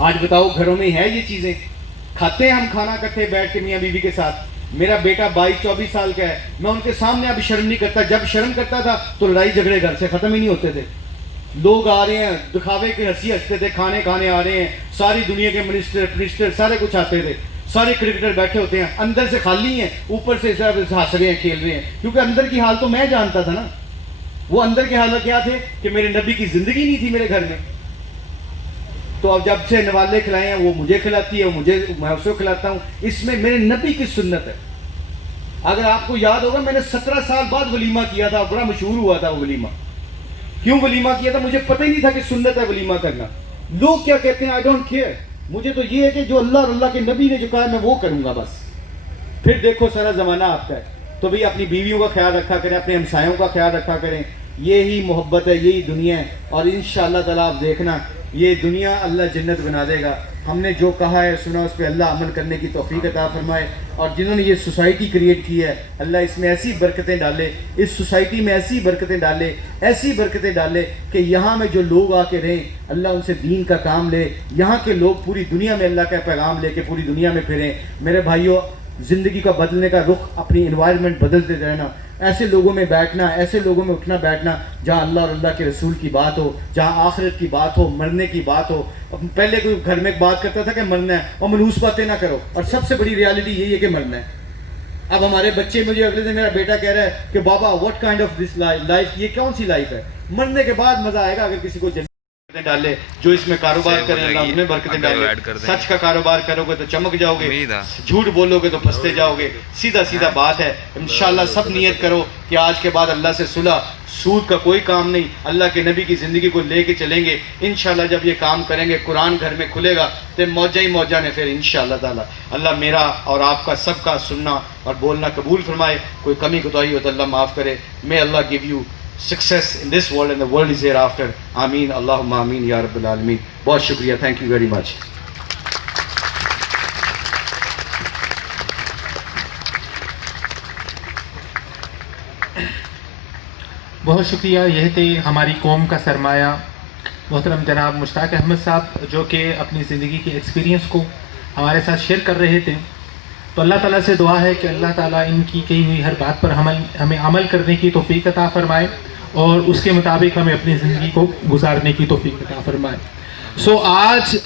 آج بتاؤ گھروں میں ہے یہ چیزیں کھاتے ہیں ہم کھانا کٹھے بیٹھ کے میاں بیوی کے ساتھ میرا بیٹا 22-24 سال کا ہے میں ان کے سامنے اب شرم نہیں کرتا جب شرم کرتا تھا تو لڑائی جھگڑے گھر سے ختم ہی نہیں ہوتے تھے لوگ آ رہے ہیں دکھاوے کے ہنسی ہنستے تھے کھانے آ رہے ہیں ساری دنیا کے منسٹر سارے کچھ آتے تھے سارے کرکٹر بیٹھے ہوتے ہیں اندر سے خالی ہیں اوپر سے ہنس رہے ہیں کھیل رہے ہیں کیونکہ اندر کی حال تو میں جانتا تھا نا وہ اندر کے حالات کیا تھے کہ میرے نبی کی زندگی نہیں تھی میرے گھر میں تو اب جب سے نوالے کھلائے ہیں وہ مجھے کھلاتی ہے میں اسے کھلاتا ہوں اس میں میرے نبی کی سنت ہے اگر آپ کو یاد ہوگا میں نے 17 سال بعد ولیمہ کیا تھا بڑا مشہور ہوا تھا وہ ولیمہ کیوں ولیمہ کیا تھا مجھے پتہ ہی نہیں تھا کہ سنت ہے ولیمہ کرنا لوگ کیا کہتے ہیں آئی ڈونٹ کیئر مجھے تو یہ ہے کہ جو اللہ اور اللہ کے نبی نے جو کہا ہے میں وہ کروں گا بس پھر دیکھو سارا زمانہ آپ کا ہے تو بھی اپنی بیویوں کا خیال رکھا کریں اپنے ہمسایوں کا خیال رکھا کریں یہی محبت ہے یہی دنیا ہے اور انشاءاللہ تعالیٰ آپ دیکھنا یہ دنیا اللہ جنت بنا دے گا ہم نے جو کہا ہے سنا اس پہ اللہ عمل کرنے کی توفیق عطا فرمائے اور جنہوں نے یہ سوسائٹی کریٹ کی ہے اللہ اس میں ایسی برکتیں ڈالے اس سوسائٹی میں ایسی برکتیں ڈالے کہ یہاں میں جو لوگ آ کے رہیں اللہ ان سے دین کا کام لے یہاں کے لوگ پوری دنیا میں اللہ کا پیغام لے کے پوری دنیا میں پھریں میرے بھائیوں زندگی کا بدلنے کا رخ اپنی انوائرمنٹ بدلتے رہنا ایسے لوگوں میں بیٹھنا ایسے لوگوں میں اٹھنا بیٹھنا جہاں اللہ اور اللہ کے رسول کی بات ہو جہاں آخرت کی بات ہو مرنے کی بات ہو پہلے کوئی گھر میں بات کرتا تھا کہ مرنا ہے اور منحوس باتیں نہ کرو اور سب سے بڑی ریالٹی یہی ہے کہ مرنا ہے اب ہمارے بچے مجھے اگلے دن میرا بیٹا کہہ رہا ہے کہ بابا what kind of this life یہ کون سی لائف ہے مرنے کے بعد مزہ آئے گا اگر کسی کو ڈالے جو اس میں کاروبار کریں اللہ انہیں برکتیں ڈالے سچ کا کاروبار کرو گے تو چمک جاؤ گے جھوٹ بولو گے تو پھنستے جاؤ گے سیدھا بات ہے انشاءاللہ سب نیت کرو کہ آج کے بعد اللہ سے صلح سود کا کوئی کام نہیں اللہ کے نبی کی زندگی کو لے کے چلیں گے انشاءاللہ جب یہ کام کریں گے قرآن گھر میں کھلے گا تو موجہ ہی موجہ نے پھر انشاءاللہ تعالی اللہ میرا اور آپ کا سب کا سننا اور بولنا قبول فرمائے کوئی کمی کوتاہی ہو تو اللہ معاف کرے may Allah give you success in this world and the world is hereafter. Ameen. Allahumma ameen ya Rabbil Alameen. Bahut shukriya. Thank you very much. بہت شکریہ یہ تھے ہماری قوم کا سرمایہ محترم جناب مشتاق احمد صاحب جو کہ اپنی زندگی کے ایکسپیرینس کو ہمارے ساتھ شیئر کر رہے تھے تو اللہ تعالیٰ سے دعا ہے کہ اللہ تعالیٰ ان کی کہی ہوئی ہر بات پر ہمیں عمل کرنے کی توفیق عطا فرمائے اور اس کے مطابق ہمیں اپنی زندگی کو گزارنے کی توفیق عطا فرمائے آج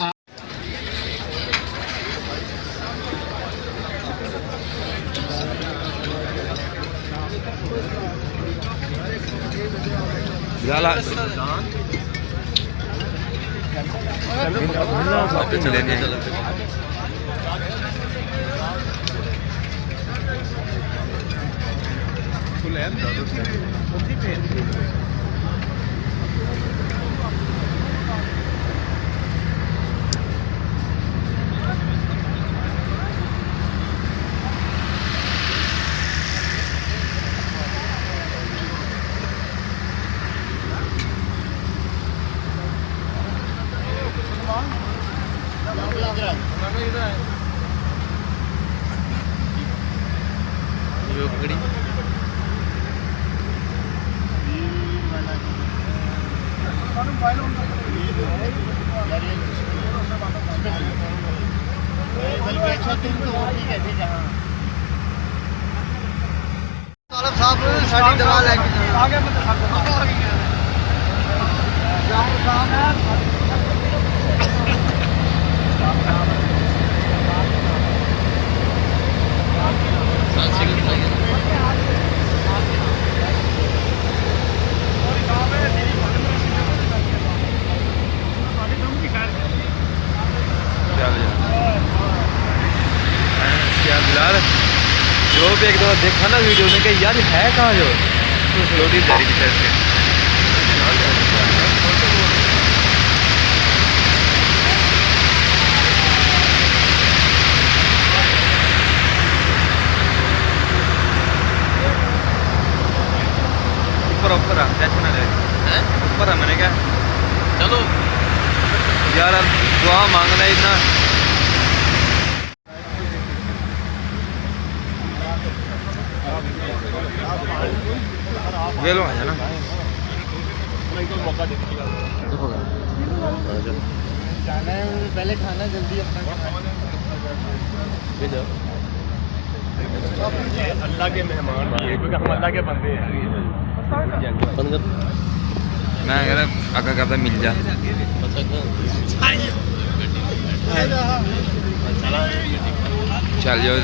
بلال جو بھی ایک دفعہ دیکھا نا ویڈیو میں کہ یار ہے کہاں جو سیکورٹی جاری کی طرف سے اوپر ٹینشن نہ لے اوپر ہے میں نے کیا چلو یار دعا مانگنا اتنا یہ لو آ جانا پہلے کھانا جلدی اللہ کے مہمان کیونکہ ہم اللہ کے بندے ہیں میں اگر آگا کرتا مل جا چل جاؤ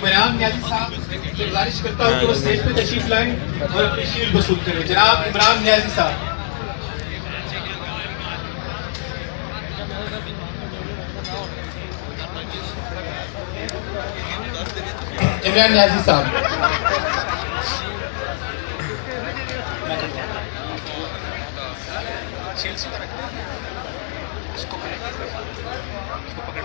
عمران نیازی صاحب سے گزارش کرتا ہوں کہ وہ اسٹیج پہ تشریف لائیں اور اپنی شیر وصول کریں. جناب عمران نیازی صاحب. عمران نیازی صاحب. اس کو پکڑ